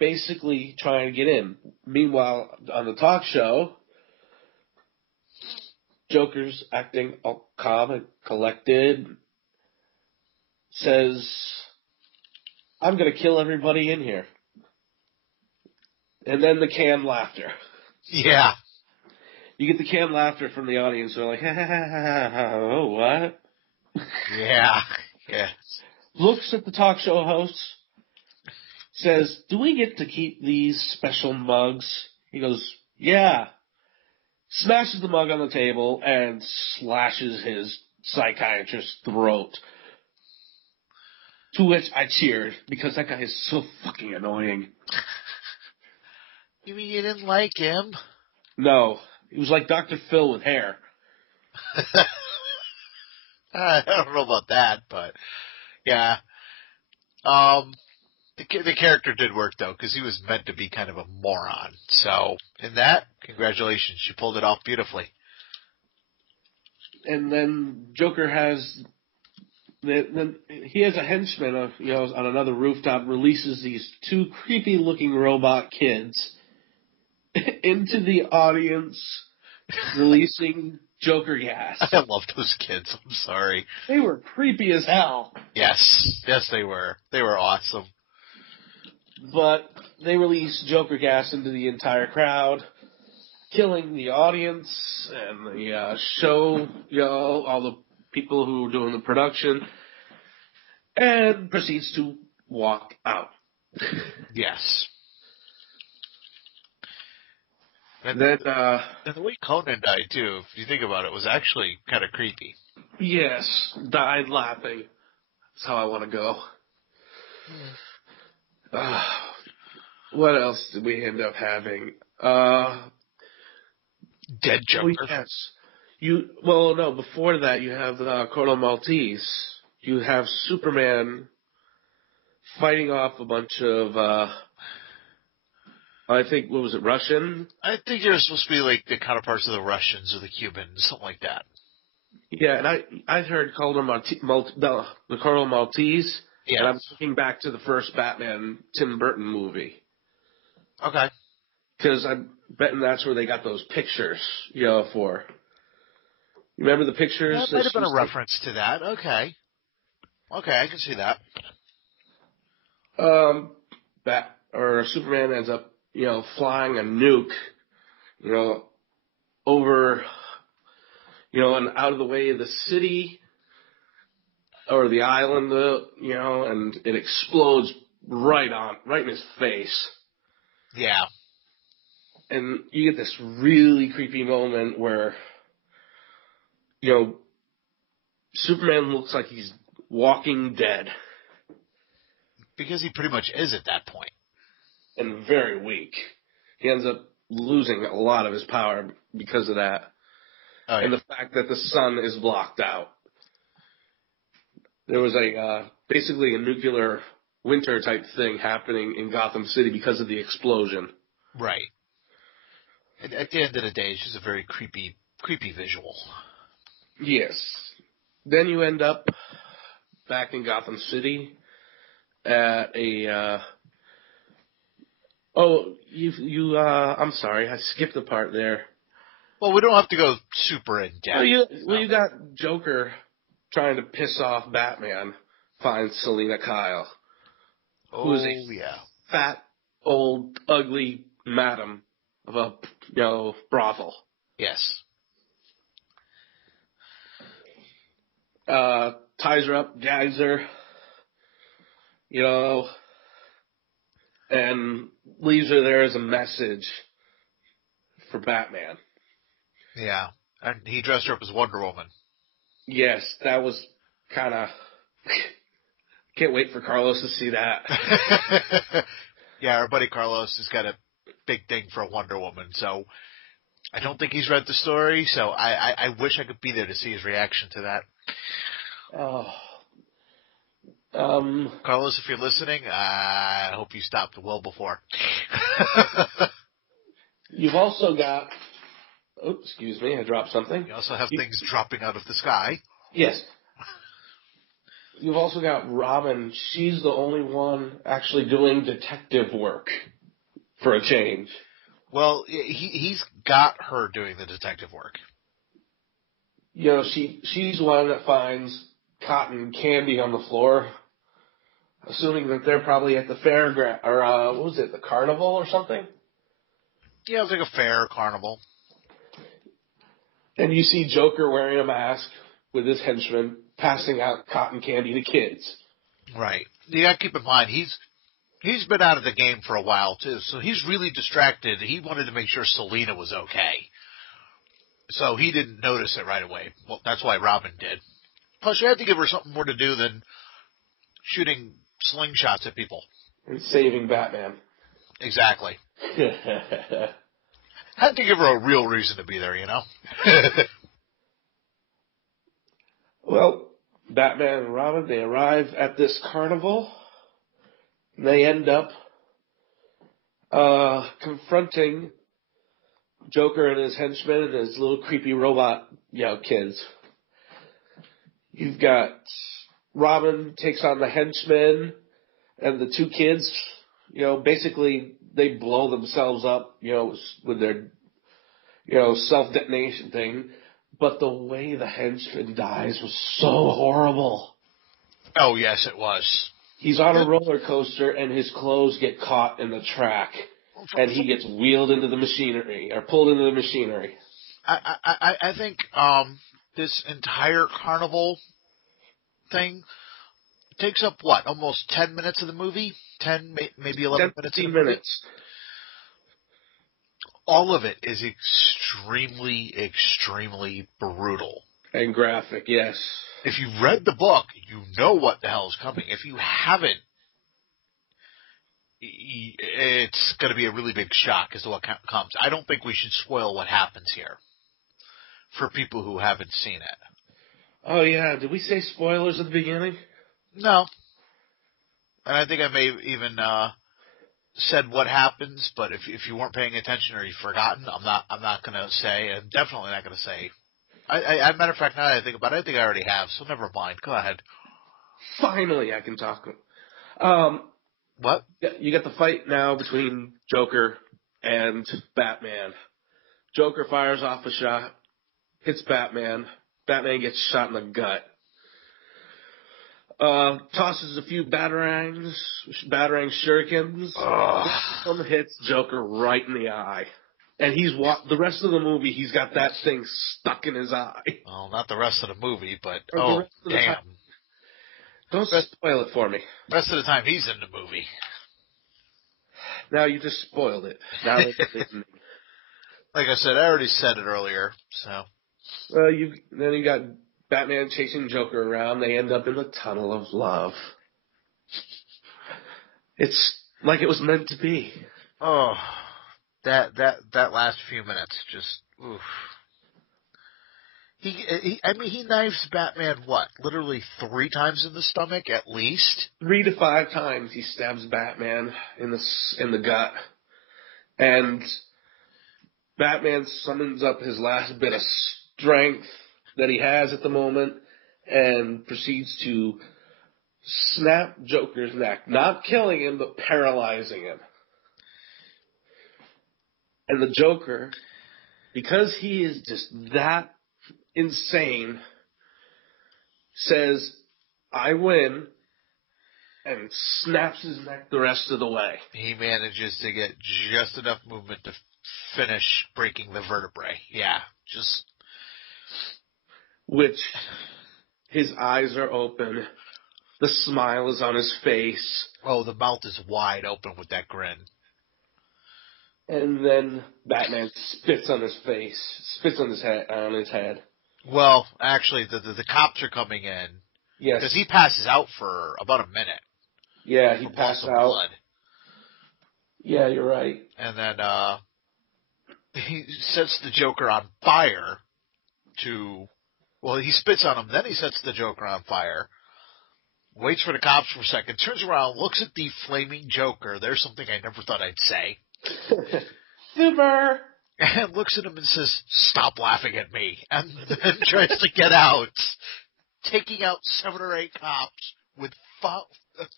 basically trying to get in. Meanwhile, on the talk show, Joker's acting all calm and collected, says, "I'm going to kill everybody in here." And then the canned laughter. Yeah. You get the canned laughter from the audience. They're like, ha, ha, ha, ha, ha, oh, what? Yeah. Yeah. Looks at the talk show host, says, "Do we get to keep these special mugs?" He goes, "Yeah." Smashes the mug on the table and slashes his psychiatrist's throat. To which I cheered, because that guy is so fucking annoying. You mean you didn't like him? No. He was like Dr. Phil with hair. I don't know about that, but yeah. The character did work, though, because he was meant to be kind of a moron. So, in that, congratulations. You pulled it off beautifully. And then Joker has... Then he has a henchman on another rooftop, releases these two creepy-looking robot kids into the audience, releasing Joker gas. I love those kids. I'm sorry. They were creepy as hell. Yes. Yes, they were. They were awesome. But they release Joker gas into the entire crowd, killing the audience and the show, all the people who were doing the production, and proceeds to walk out. Yes. And then, and the way Conan died, too, if you think about it, was actually kind of creepy. Yes, died laughing. That's how I want to go. What else did we end up having? Dead Joker. Yes. No, before that you have Colonel Maltese. You have Superman fighting off a bunch of, I think, what was it, Russian? I think they're supposed to be like the counterparts of the Russians or the Cubans, something like that. Yeah, and I heard the Colonel Maltese, yeah. And I'm thinking back to the first Batman Tim Burton movie. Okay. Because I'm betting that's where they got those pictures, for. You remember the pictures? That might have been a reference to that. Okay. Okay, I can see that. Superman ends up, flying a nuke, over, and out of the way of the city or the island, and it explodes right in his face. Yeah. And you get this really creepy moment where, Superman looks like he's walking dead. Because he pretty much is at that point. And very weak. He ends up losing a lot of his power because of that. Oh, yeah. And the fact that the sun is blocked out. there was basically a nuclear winter type thing happening in Gotham City because of the explosion. Right. At the end of the day, it's just a very creepy visual. Yes. Then you end up back in Gotham City at a. I'm sorry, I skipped a part there. Well, we don't have to go super in depth. You got Joker trying to piss off Batman, finds Selina Kyle, who's a fat, old, ugly madam of a brothel. Yes. Ties her up, gags her, and leaves her there as a message for Batman. Yeah, and he dressed her up as Wonder Woman. Yes, that was kind of... Can't wait for Carlos to see that. Yeah, our buddy Carlos has got a big thing for a Wonder Woman, so I don't think he's read the story, so I wish I could be there to see his reaction to that. Oh. Carlos, if you're listening, I hope you stopped well before. You've also got... Oh, excuse me, I dropped something. You also have things dropping out of the sky. Yes. You've also got Robin. She's the only one actually doing detective work for a change. Well, he's got her doing the detective work. She's the one that finds cotton candy on the floor, assuming that they're probably at the fairground, or what was it, the carnival or something? Yeah, it was like a fair carnival. And you see Joker wearing a mask with his henchmen passing out cotton candy to kids. Right. You got to keep in mind, he's been out of the game for a while, too, so he's really distracted. He wanted to make sure Selina was okay. So he didn't notice it right away. Well, that's why Robin did. Plus, you had to give her something more to do than shooting slingshots at people. And saving Batman. Exactly. Had to give her a real reason to be there, Well, Batman and Robin, they arrive at this carnival. And they end up confronting Joker and his henchmen and his little creepy robot, kids. You've got Robin takes on the henchmen and the two kids. Basically they blow themselves up, with their, self-detonation thing. But the way the henchman dies was so horrible. Oh, yes, it was. He's on a roller coaster and his clothes get caught in the track. And he gets wheeled into the machinery, or pulled into the machinery. I think this entire carnival thing takes up, almost 10 minutes of the movie? 10, maybe 11 minutes of the movie? Minutes. All of it is extremely, extremely brutal. And graphic, yes. If you've read the book, you know what the hell is coming. If you haven't, it's going to be a really big shock as to what comes. I don't think we should spoil what happens here for people who haven't seen it. Oh, yeah. Did we say spoilers at the beginning? No. And I think I may have even said what happens, but if you weren't paying attention or you've forgotten, I'm not going to say, and definitely not going to say. Matter of fact, now that I think about it, I think I already have, so never mind. Go ahead. Finally, I can talk. What? You got the fight now between Joker and Batman. Joker fires off a shot, hits Batman. Batman gets shot in the gut. Tosses a few batarang shurikens. One hits Joker right in the eye. And the rest of the movie, he's got that thing stuck in his eye. Well, not the rest of the movie, but damn. Don't spoil it for me. The rest of the time he's in the movie. Now you just spoiled it. Now like I said, I already said it earlier, so. Well, then you got Batman chasing Joker around. They end up in the tunnel of love. It's like it was meant to be. Oh, that last few minutes, just oof. He knives Batman, what, literally 3 times in the stomach, at least? 3 to 5 times he stabs Batman in the gut. And Batman summons up his last bit of strength that he has at the moment and proceeds to snap Joker's neck. Not killing him, but paralyzing him. And the Joker, because he is just that insane, says, "I win," and snaps his neck the rest of the way. He manages to get just enough movement to finish breaking the vertebrae. Yeah, just... Which, his eyes are open, the smile is on his face. Oh, the mouth is wide open with that grin. And then Batman spits on his face, spits on his head. Well, actually, the cops are coming in. Yes. Because he passes out for about a minute. Yeah, he passed out. Blood. Yeah, you're right. And then he sets the Joker on fire he spits on him, then he sets the Joker on fire, waits for the cops for a second, turns around, looks at the flaming Joker. There's something I never thought I'd say. Super! And looks at him and says, "Stop laughing at me." And then tries to get out, taking out 7 or 8 cops with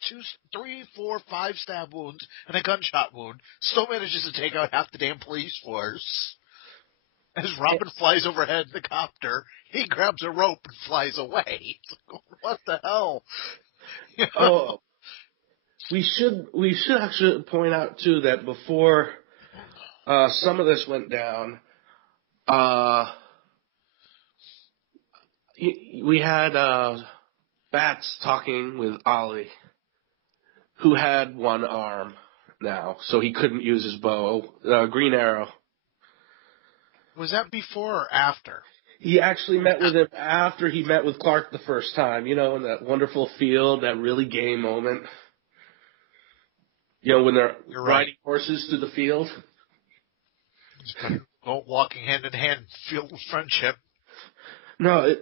2, 3, 4, 5 stab wounds and a gunshot wound. Still manages to take out half the damn police force. As Robin flies overhead in the copter, he grabs a rope and flies away. What the hell? Oh, we should actually point out too that before some of this went down, we had Bats talking with Ollie, who had one arm now, so he couldn't use his bow. Green Arrow. Was that before or after? He actually met with him after he met with Clark the first time, in that wonderful field, that really gay moment. When they're riding horses through the field. Walking hand in hand, field of friendship. No,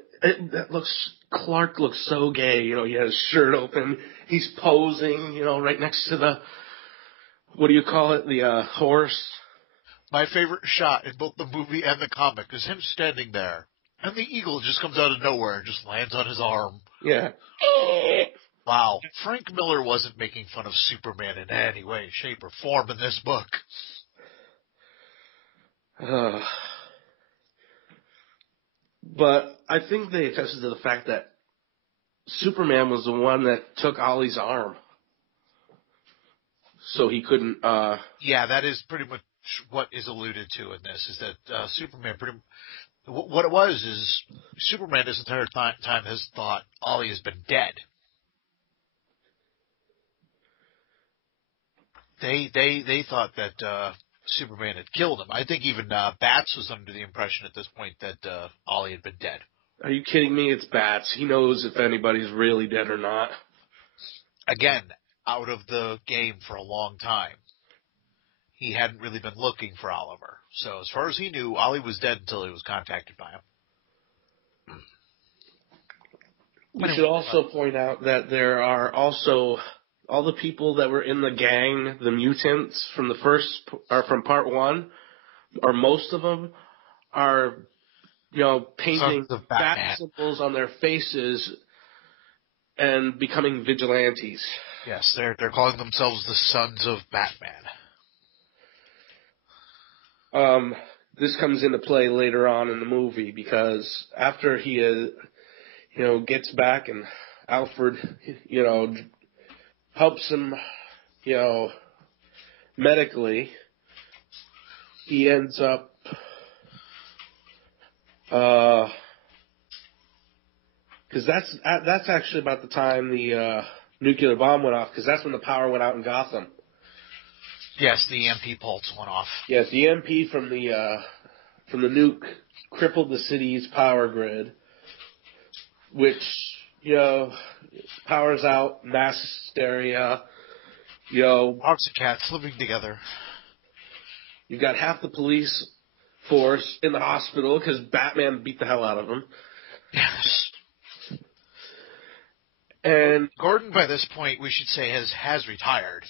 Clark looks so gay, he has his shirt open, he's posing, right next to the, what do you call it, the horse. My favorite shot in both the movie and the comic is him standing there, and the eagle just comes out of nowhere and just lands on his arm. Yeah. Wow. Frank Miller wasn't making fun of Superman in any way, shape, or form in this book. But I think they attested to the fact that Superman was the one that took Ollie's arm. So he couldn't... Yeah, that is pretty much what is alluded to in this, is that Superman what it was is Superman this entire time has thought Ollie has been dead. They thought that Superman had killed him. I think even Bats was under the impression at this point that Ollie had been dead. Are you kidding me? It's Bats. He knows if anybody's really dead or not. Again, out of the game for a long time. He hadn't really been looking for Oliver. So as far as he knew, Ollie was dead until he was contacted by him. We should also point out that there are also all the people that were in the gang, the mutants from from part 1, or most of them are, painting bat symbols on their faces and becoming vigilantes. Yes, they're calling themselves the Sons of Batman. This comes into play later on in the movie because after he, gets back and Alfred, helps him, medically, he ends up, because that's actually about the time the nuclear bomb went off, because that's when the power went out in Gotham. Yes, the EMP pulse went off. Yes, the EMP from the nuke crippled the city's power grid, which, powers out mass hysteria, Dogs and cats living together. You've got half the police force in the hospital because Batman beat the hell out of him. Yes. And Gordon, by this point, we should say, has retired.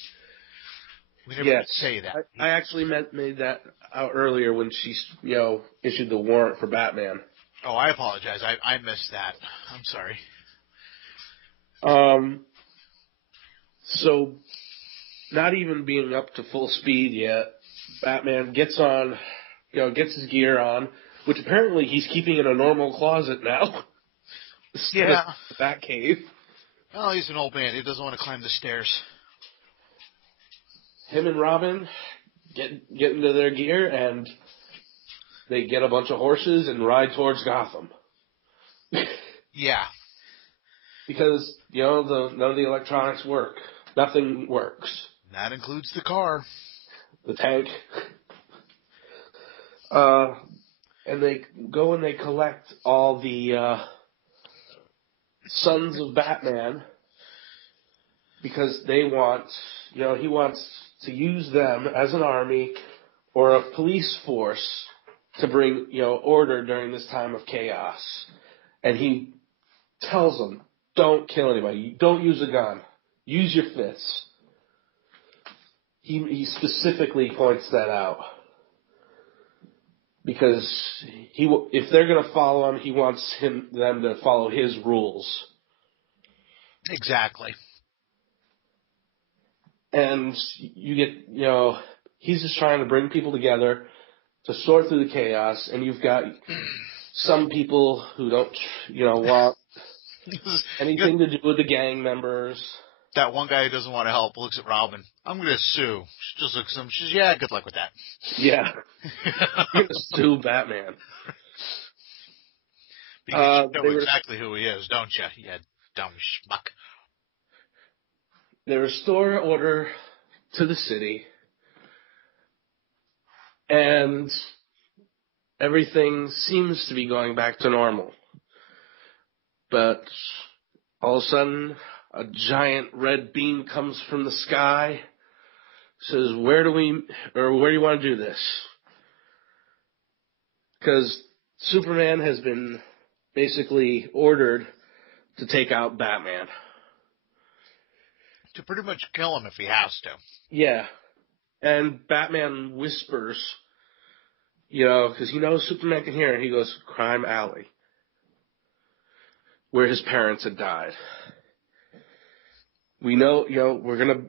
We never yes, say that. I actually made that out earlier when she, issued the warrant for Batman. Oh, I apologize. I missed that. I'm sorry. So, not even being up to full speed yet, Batman gets his gear on, which apparently he's keeping in a normal closet now. Instead of the Batcave. Well, he's an old man. He doesn't want to climb the stairs. Him and Robin get into their gear, and they get a bunch of horses and ride towards Gotham. Yeah. Because, none of the electronics work. Nothing works. That includes the car. The tank. And they go and they collect all the sons of Batman because he wants to use them as an army or a police force to bring, order during this time of chaos. And he tells them, don't kill anybody. Don't use a gun. Use your fists. He specifically points that out. Because if they're going to follow him, he wants them to follow his rules. Exactly. And you get, he's just trying to bring people together to sort through the chaos, and you've got some people who don't, want anything to do with the gang members. That one guy who doesn't want to help looks at Robin. I'm going to sue. She just looks at him. She says, yeah, good luck with that. Yeah. You're going to sue Batman. Because you know exactly who he is, don't you? You dumb schmuck. They restore order to the city. And everything seems to be going back to normal. But all of a sudden, a giant red beam comes from the sky, says, where do you want to do this? Because Superman has been basically ordered to take out Batman. To pretty much kill him if he has to. Yeah. And Batman whispers, because he knows Superman can hear, he goes, Crime Alley, where his parents had died. We know, we're gonna,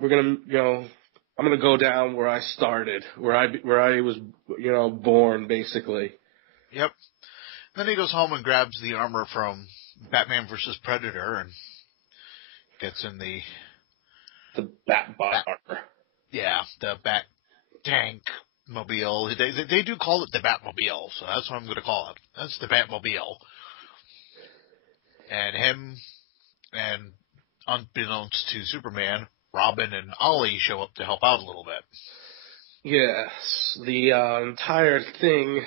I'm gonna go down where I started, where I was, born, basically. Yep. Then he goes home and grabs the armor from Batman vs. Predator and gets in the Batbot armor. Yeah, the Bat Tank Mobile. They do call it the Batmobile, so that's what I'm going to call it. That's the Batmobile. And him, and unbeknownst to Superman, Robin and Ollie show up to help out a little bit. Yes, the entire thing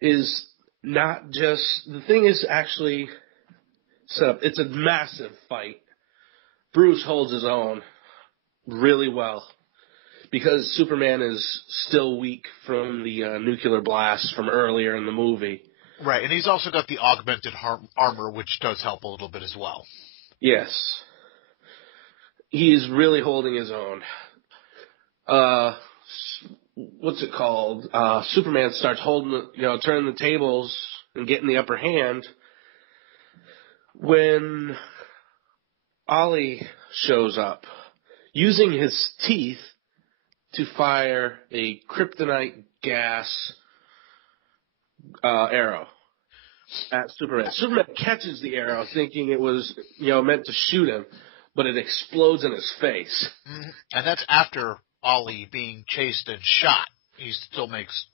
is not just... The thing is actually set up. It's a massive fight. Bruce holds his own really well because Superman is still weak from the nuclear blast from earlier in the movie. Right, and he's also got the augmented armor, which does help a little bit as well. Yes. He's really holding his own. What's it called? Superman starts turning the tables and getting the upper hand when Ollie shows up, using his teeth to fire a kryptonite gas arrow at Superman. Superman catches the arrow thinking it was, meant to shoot him, but it explodes in his face. Mm-hmm. And that's after Ollie being chased and shot. He still makes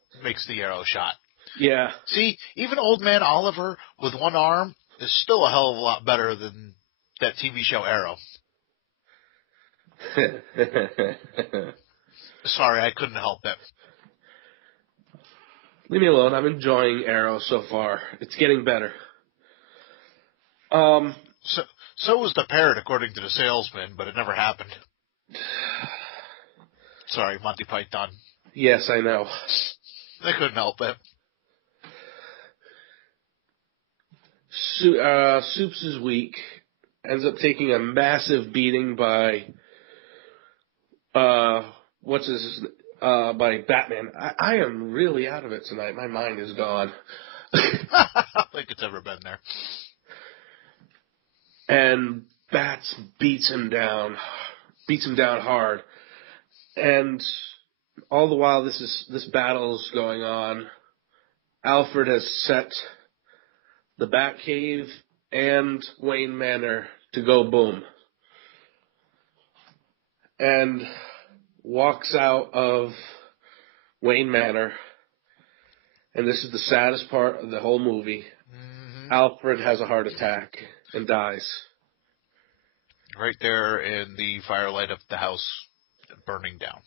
the arrow shot. Yeah. See, even old man Oliver with one arm is still a hell of a lot better than that TV show Arrow. Sorry, I couldn't help it. Leave me alone. I'm enjoying Arrow so far. It's getting better. So was the parrot, according to the salesman, but it never happened. Sorry, Monty Python. Yes, I know. I couldn't help it. Soups is weak. Ends up taking a massive beating by by Batman. I am really out of it tonight. My mind is gone. I don't think it's ever been there. And Bats beats him down hard. And all the while this battle's going on, Alfred has set the Batcave and Wayne Manor to go boom. And walks out of Wayne Manor, and this is the saddest part of the whole movie. Mm-hmm. Alfred has a heart attack and dies. Right there in the firelight of the house burning down.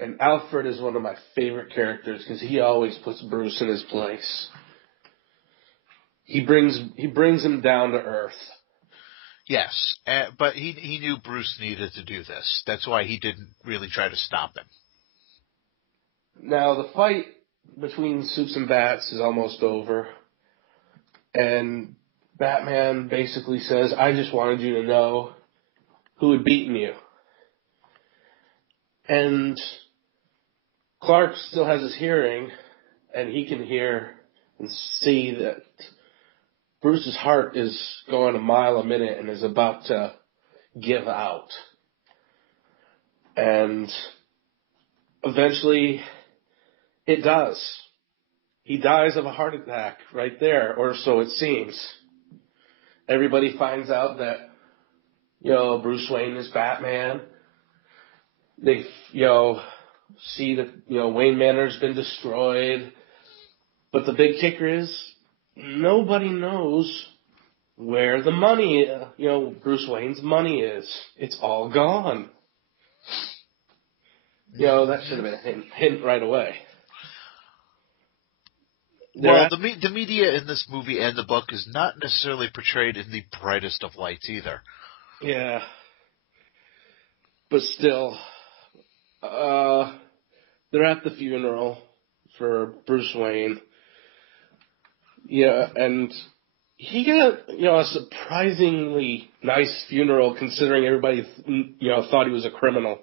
And Alfred is one of my favorite characters because he always puts Bruce in his place. He brings him down to earth. Yes, but he knew Bruce needed to do this. That's why he didn't really try to stop him. Now, the fight between Soups and Bats is almost over. And Batman basically says, I just wanted you to know who had beaten you. And Clark still has his hearing, and he can hear and see that Bruce's heart is going a mile a minute and is about to give out. And eventually it does. He dies of a heart attack right there, or so it seems. Everybody finds out that, Bruce Wayne is Batman. They, see that, Wayne Manor's been destroyed. But the big kicker is, nobody knows where the money, Bruce Wayne's money is. It's all gone. That should have been a hint right away. Well, the media in this movie and the book is not necessarily portrayed in the brightest of lights either. Yeah. But still, they're at the funeral for Bruce Wayne. Yeah, and he got, a surprisingly nice funeral considering everybody, thought he was a criminal.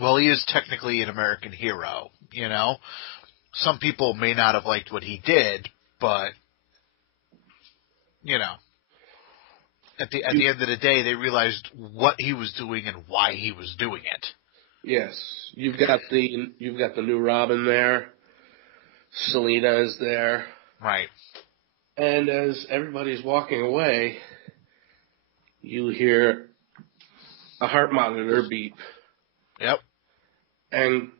Well, he is technically an American hero, Some people may not have liked what he did, but, at the end of the day, they realized what he was doing and why he was doing it. Yes, you've got the new Robin there. Selina is there. Right. And as everybody's walking away, you hear a heart monitor beep. Yep. And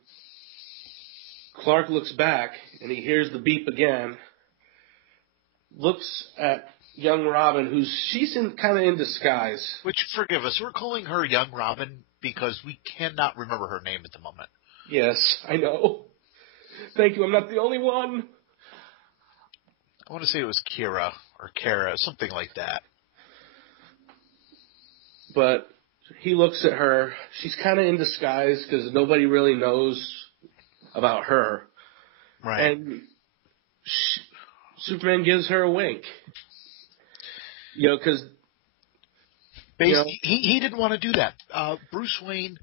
Clark looks back, and he hears the beep again, looks at young Robin, she's kind of in disguise. Which, forgive us, we're calling her young Robin because we cannot remember her name at the moment. Yes, I know. Thank you, I'm not the only one. I want to say it was Kira or Kara, something like that. But he looks at her. She's kind of in disguise because nobody really knows about her. Right. And Superman gives her a wink. Because... he didn't want to do that. Bruce Wayne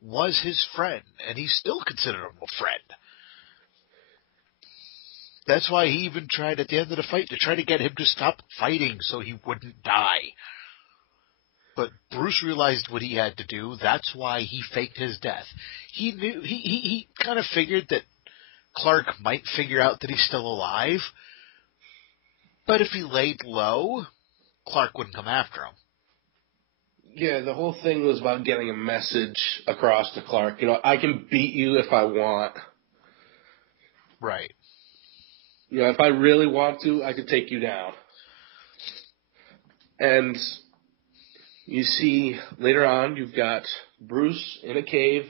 was his friend, and he still considered him a friend. That's why he even tried at the end of the fight to try to get him to stop fighting so he wouldn't die. But Bruce realized what he had to do. That's why he faked his death. He knew he kind of figured that Clark might figure out that he's still alive. But if he laid low, Clark wouldn't come after him. Yeah, the whole thing was about getting a message across to Clark. I can beat you if I want. Right. If I really want to, I could take you down. And you see, later on, you've got Bruce in a cave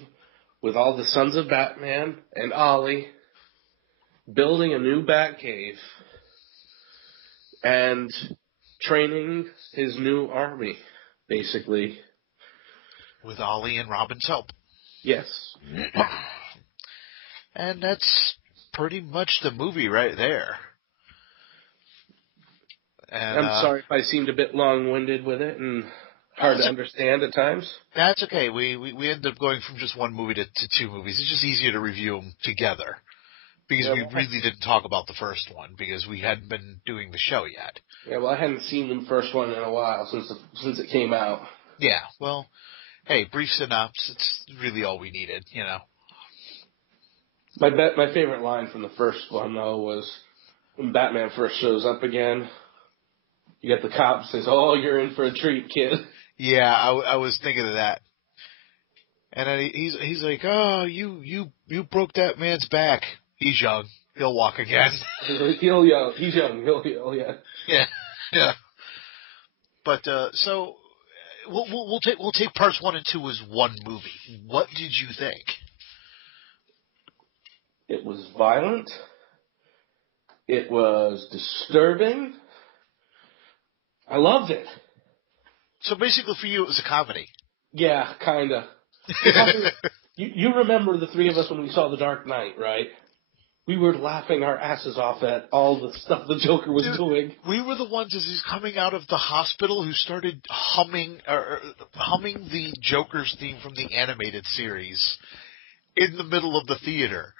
with all the sons of Batman and Ollie building a new Batcave and training his new army, basically. With Ollie and Robin's help. Yes. And that's pretty much the movie right there. And, I'm sorry if I seemed a bit long-winded with it and hard to understand at times. That's okay. We ended up going from just one movie to two movies. It's just easier to review them together. Because we really didn't talk about the first one because we hadn't been doing the show yet. Yeah, well, I hadn't seen the first one in a while since it came out. Yeah, well, hey, brief synopsis, it's really all we needed, you know. My favorite line from the first one, though, was when Batman first shows up again. You got the cop says, "Oh, you're in for a treat, kid." Yeah, I was thinking of that. And then he's like, "Oh, you broke that man's back. He's young. He'll walk again." He's young. He'll heal. Yeah. Yeah. But so we'll take parts 1 and 2 as one movie. What did you think? It was violent. It was disturbing. I loved it. So basically, for you, it was a comedy. Yeah, kinda. You remember the three of us when we saw The Dark Knight, right? We were laughing our asses off at all the stuff the Joker was doing. We were the ones as he's coming out of the hospital who started humming the Joker's theme from the animated series in the middle of the theater.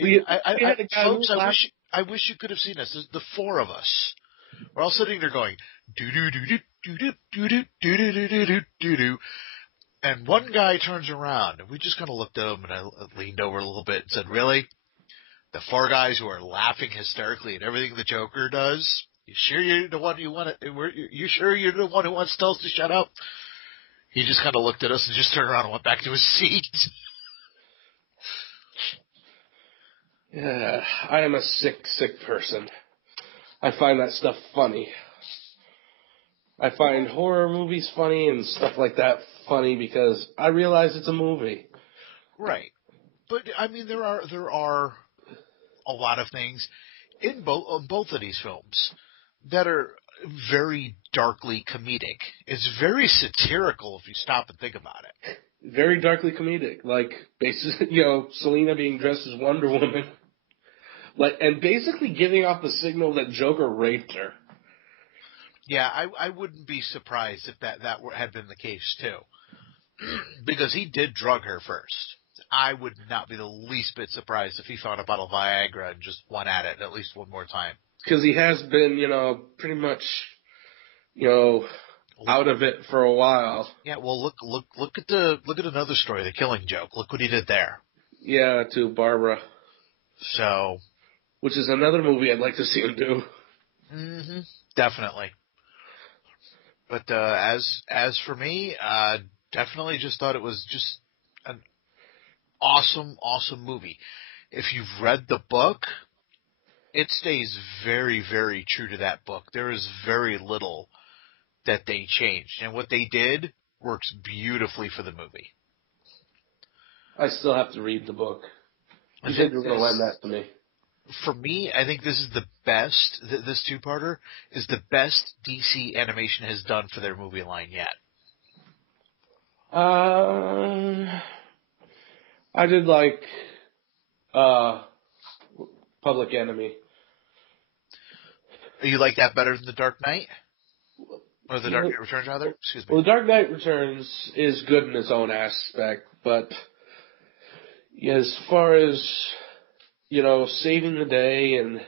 Folks, I wish you could have seen this. The four of us. We're all sitting there going do do do do do do do do do do do do do do. And one guy turns around, and we just kind of looked at him, and I leaned over a little bit and said, "Really? The four guys who are laughing hysterically at everything the Joker does? You sure you're the one who you sure you're the one who wants to tell us to shut up?" He just kind of looked at us and just turned around and went back to his seat. Yeah, I am a sick person. I find that stuff funny. I find horror movies funny and stuff like that funny because I realize it's a movie. Right. But I mean, there are a lot of things in both of these films that are very darkly comedic. It's very satirical if you stop and think about it. Very darkly comedic, like basically, Selena being dressed as Wonder Woman, and basically giving off the signal that Joker raped her. Yeah, I wouldn't be surprised if that had been the case too, because he did drug her first. I would not be the least bit surprised if he found a bottle of Viagra and just went at it at least one more time. Because he has been, pretty much, out of it for a while. Yeah, well, look at another story, The Killing Joke. Look what he did there. Yeah, to Barbara. So, which is another movie I'd like to see him do. Mm-hmm. Definitely. But as for me, definitely just thought it was just an awesome movie. If you've read the book, it stays very, very true to that book. There is very little that they changed. And what they did works beautifully for the movie. I still have to read the book. You said you were going to lend that to me. For me, I think this is the best, this two-parter is the best DC Animation has done for their movie line yet. I did like Public Enemy. You like that better than The Dark Knight? Or The Dark Knight Returns, rather? Excuse me. Well, The Dark Knight Returns is good in its own aspect, but as far as, saving the day, and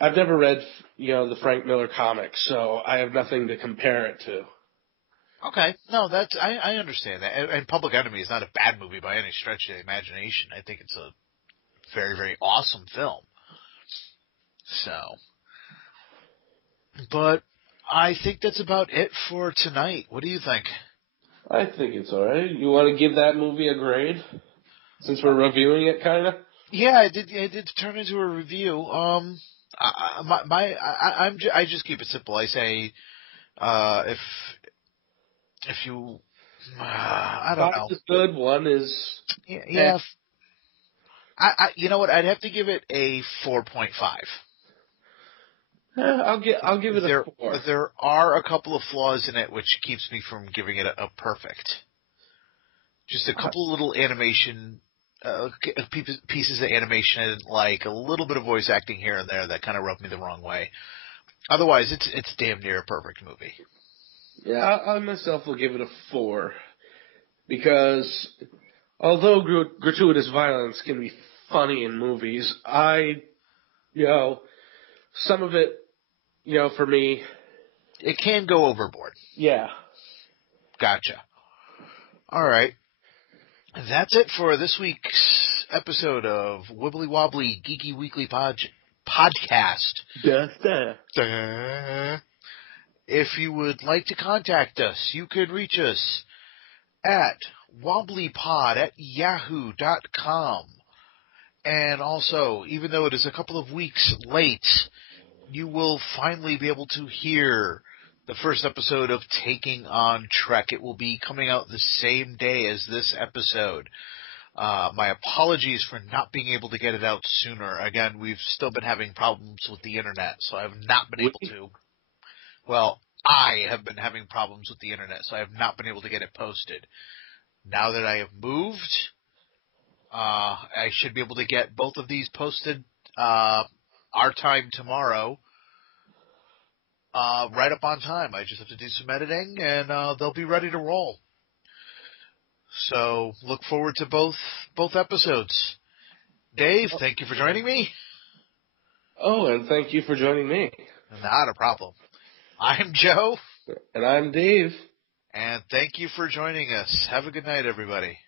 I've never read, the Frank Miller comics, so I have nothing to compare it to. Okay. No, I understand that. And Public Enemy is not a bad movie by any stretch of the imagination. I think it's a very, very awesome film. So. But I think that's about it for tonight. What do you think? I think it's alright. You want to give that movie a grade? Since we're reviewing it, kind of? Yeah, I did turn into a review. I just keep it simple. I say, if you, I don't know. 5 is good. 1 is. Yeah. You know what? I'd have to give it a 4.5. I'll give it a 4. There are a couple of flaws in it which keeps me from giving it a perfect. Just a couple of little animation pieces of animation I didn't like, a little bit of voice acting here and there that kind of rubbed me the wrong way. Otherwise, it's damn near a perfect movie. Yeah, I myself will give it a 4. Because although gratuitous violence can be funny in movies, some of it, for me. It can go overboard. Yeah. Gotcha. All right. That's it for this week's episode of Wibbly Wobbly Geeky Weekly Podcast. If you would like to contact us, you could reach us at wobblypod@yahoo.com. And also, even though it is a couple of weeks late, you will finally be able to hear the first episode of Taking on Trek. It will be coming out the same day as this episode. My apologies for not being able to get it out sooner. Again, we've still been having problems with the internet, so I have not been able to. Well, I have been having problems with the internet, so I have not been able to get it posted. Now that I have moved, I should be able to get both of these posted our time tomorrow. Right up on time. I just have to do some editing, and they'll be ready to roll. So look forward to both episodes. Dave, thank you for joining me. Oh, and thank you for joining me. Not a problem. I'm Joe. And I'm Dave. And thank you for joining us. Have a good night, everybody.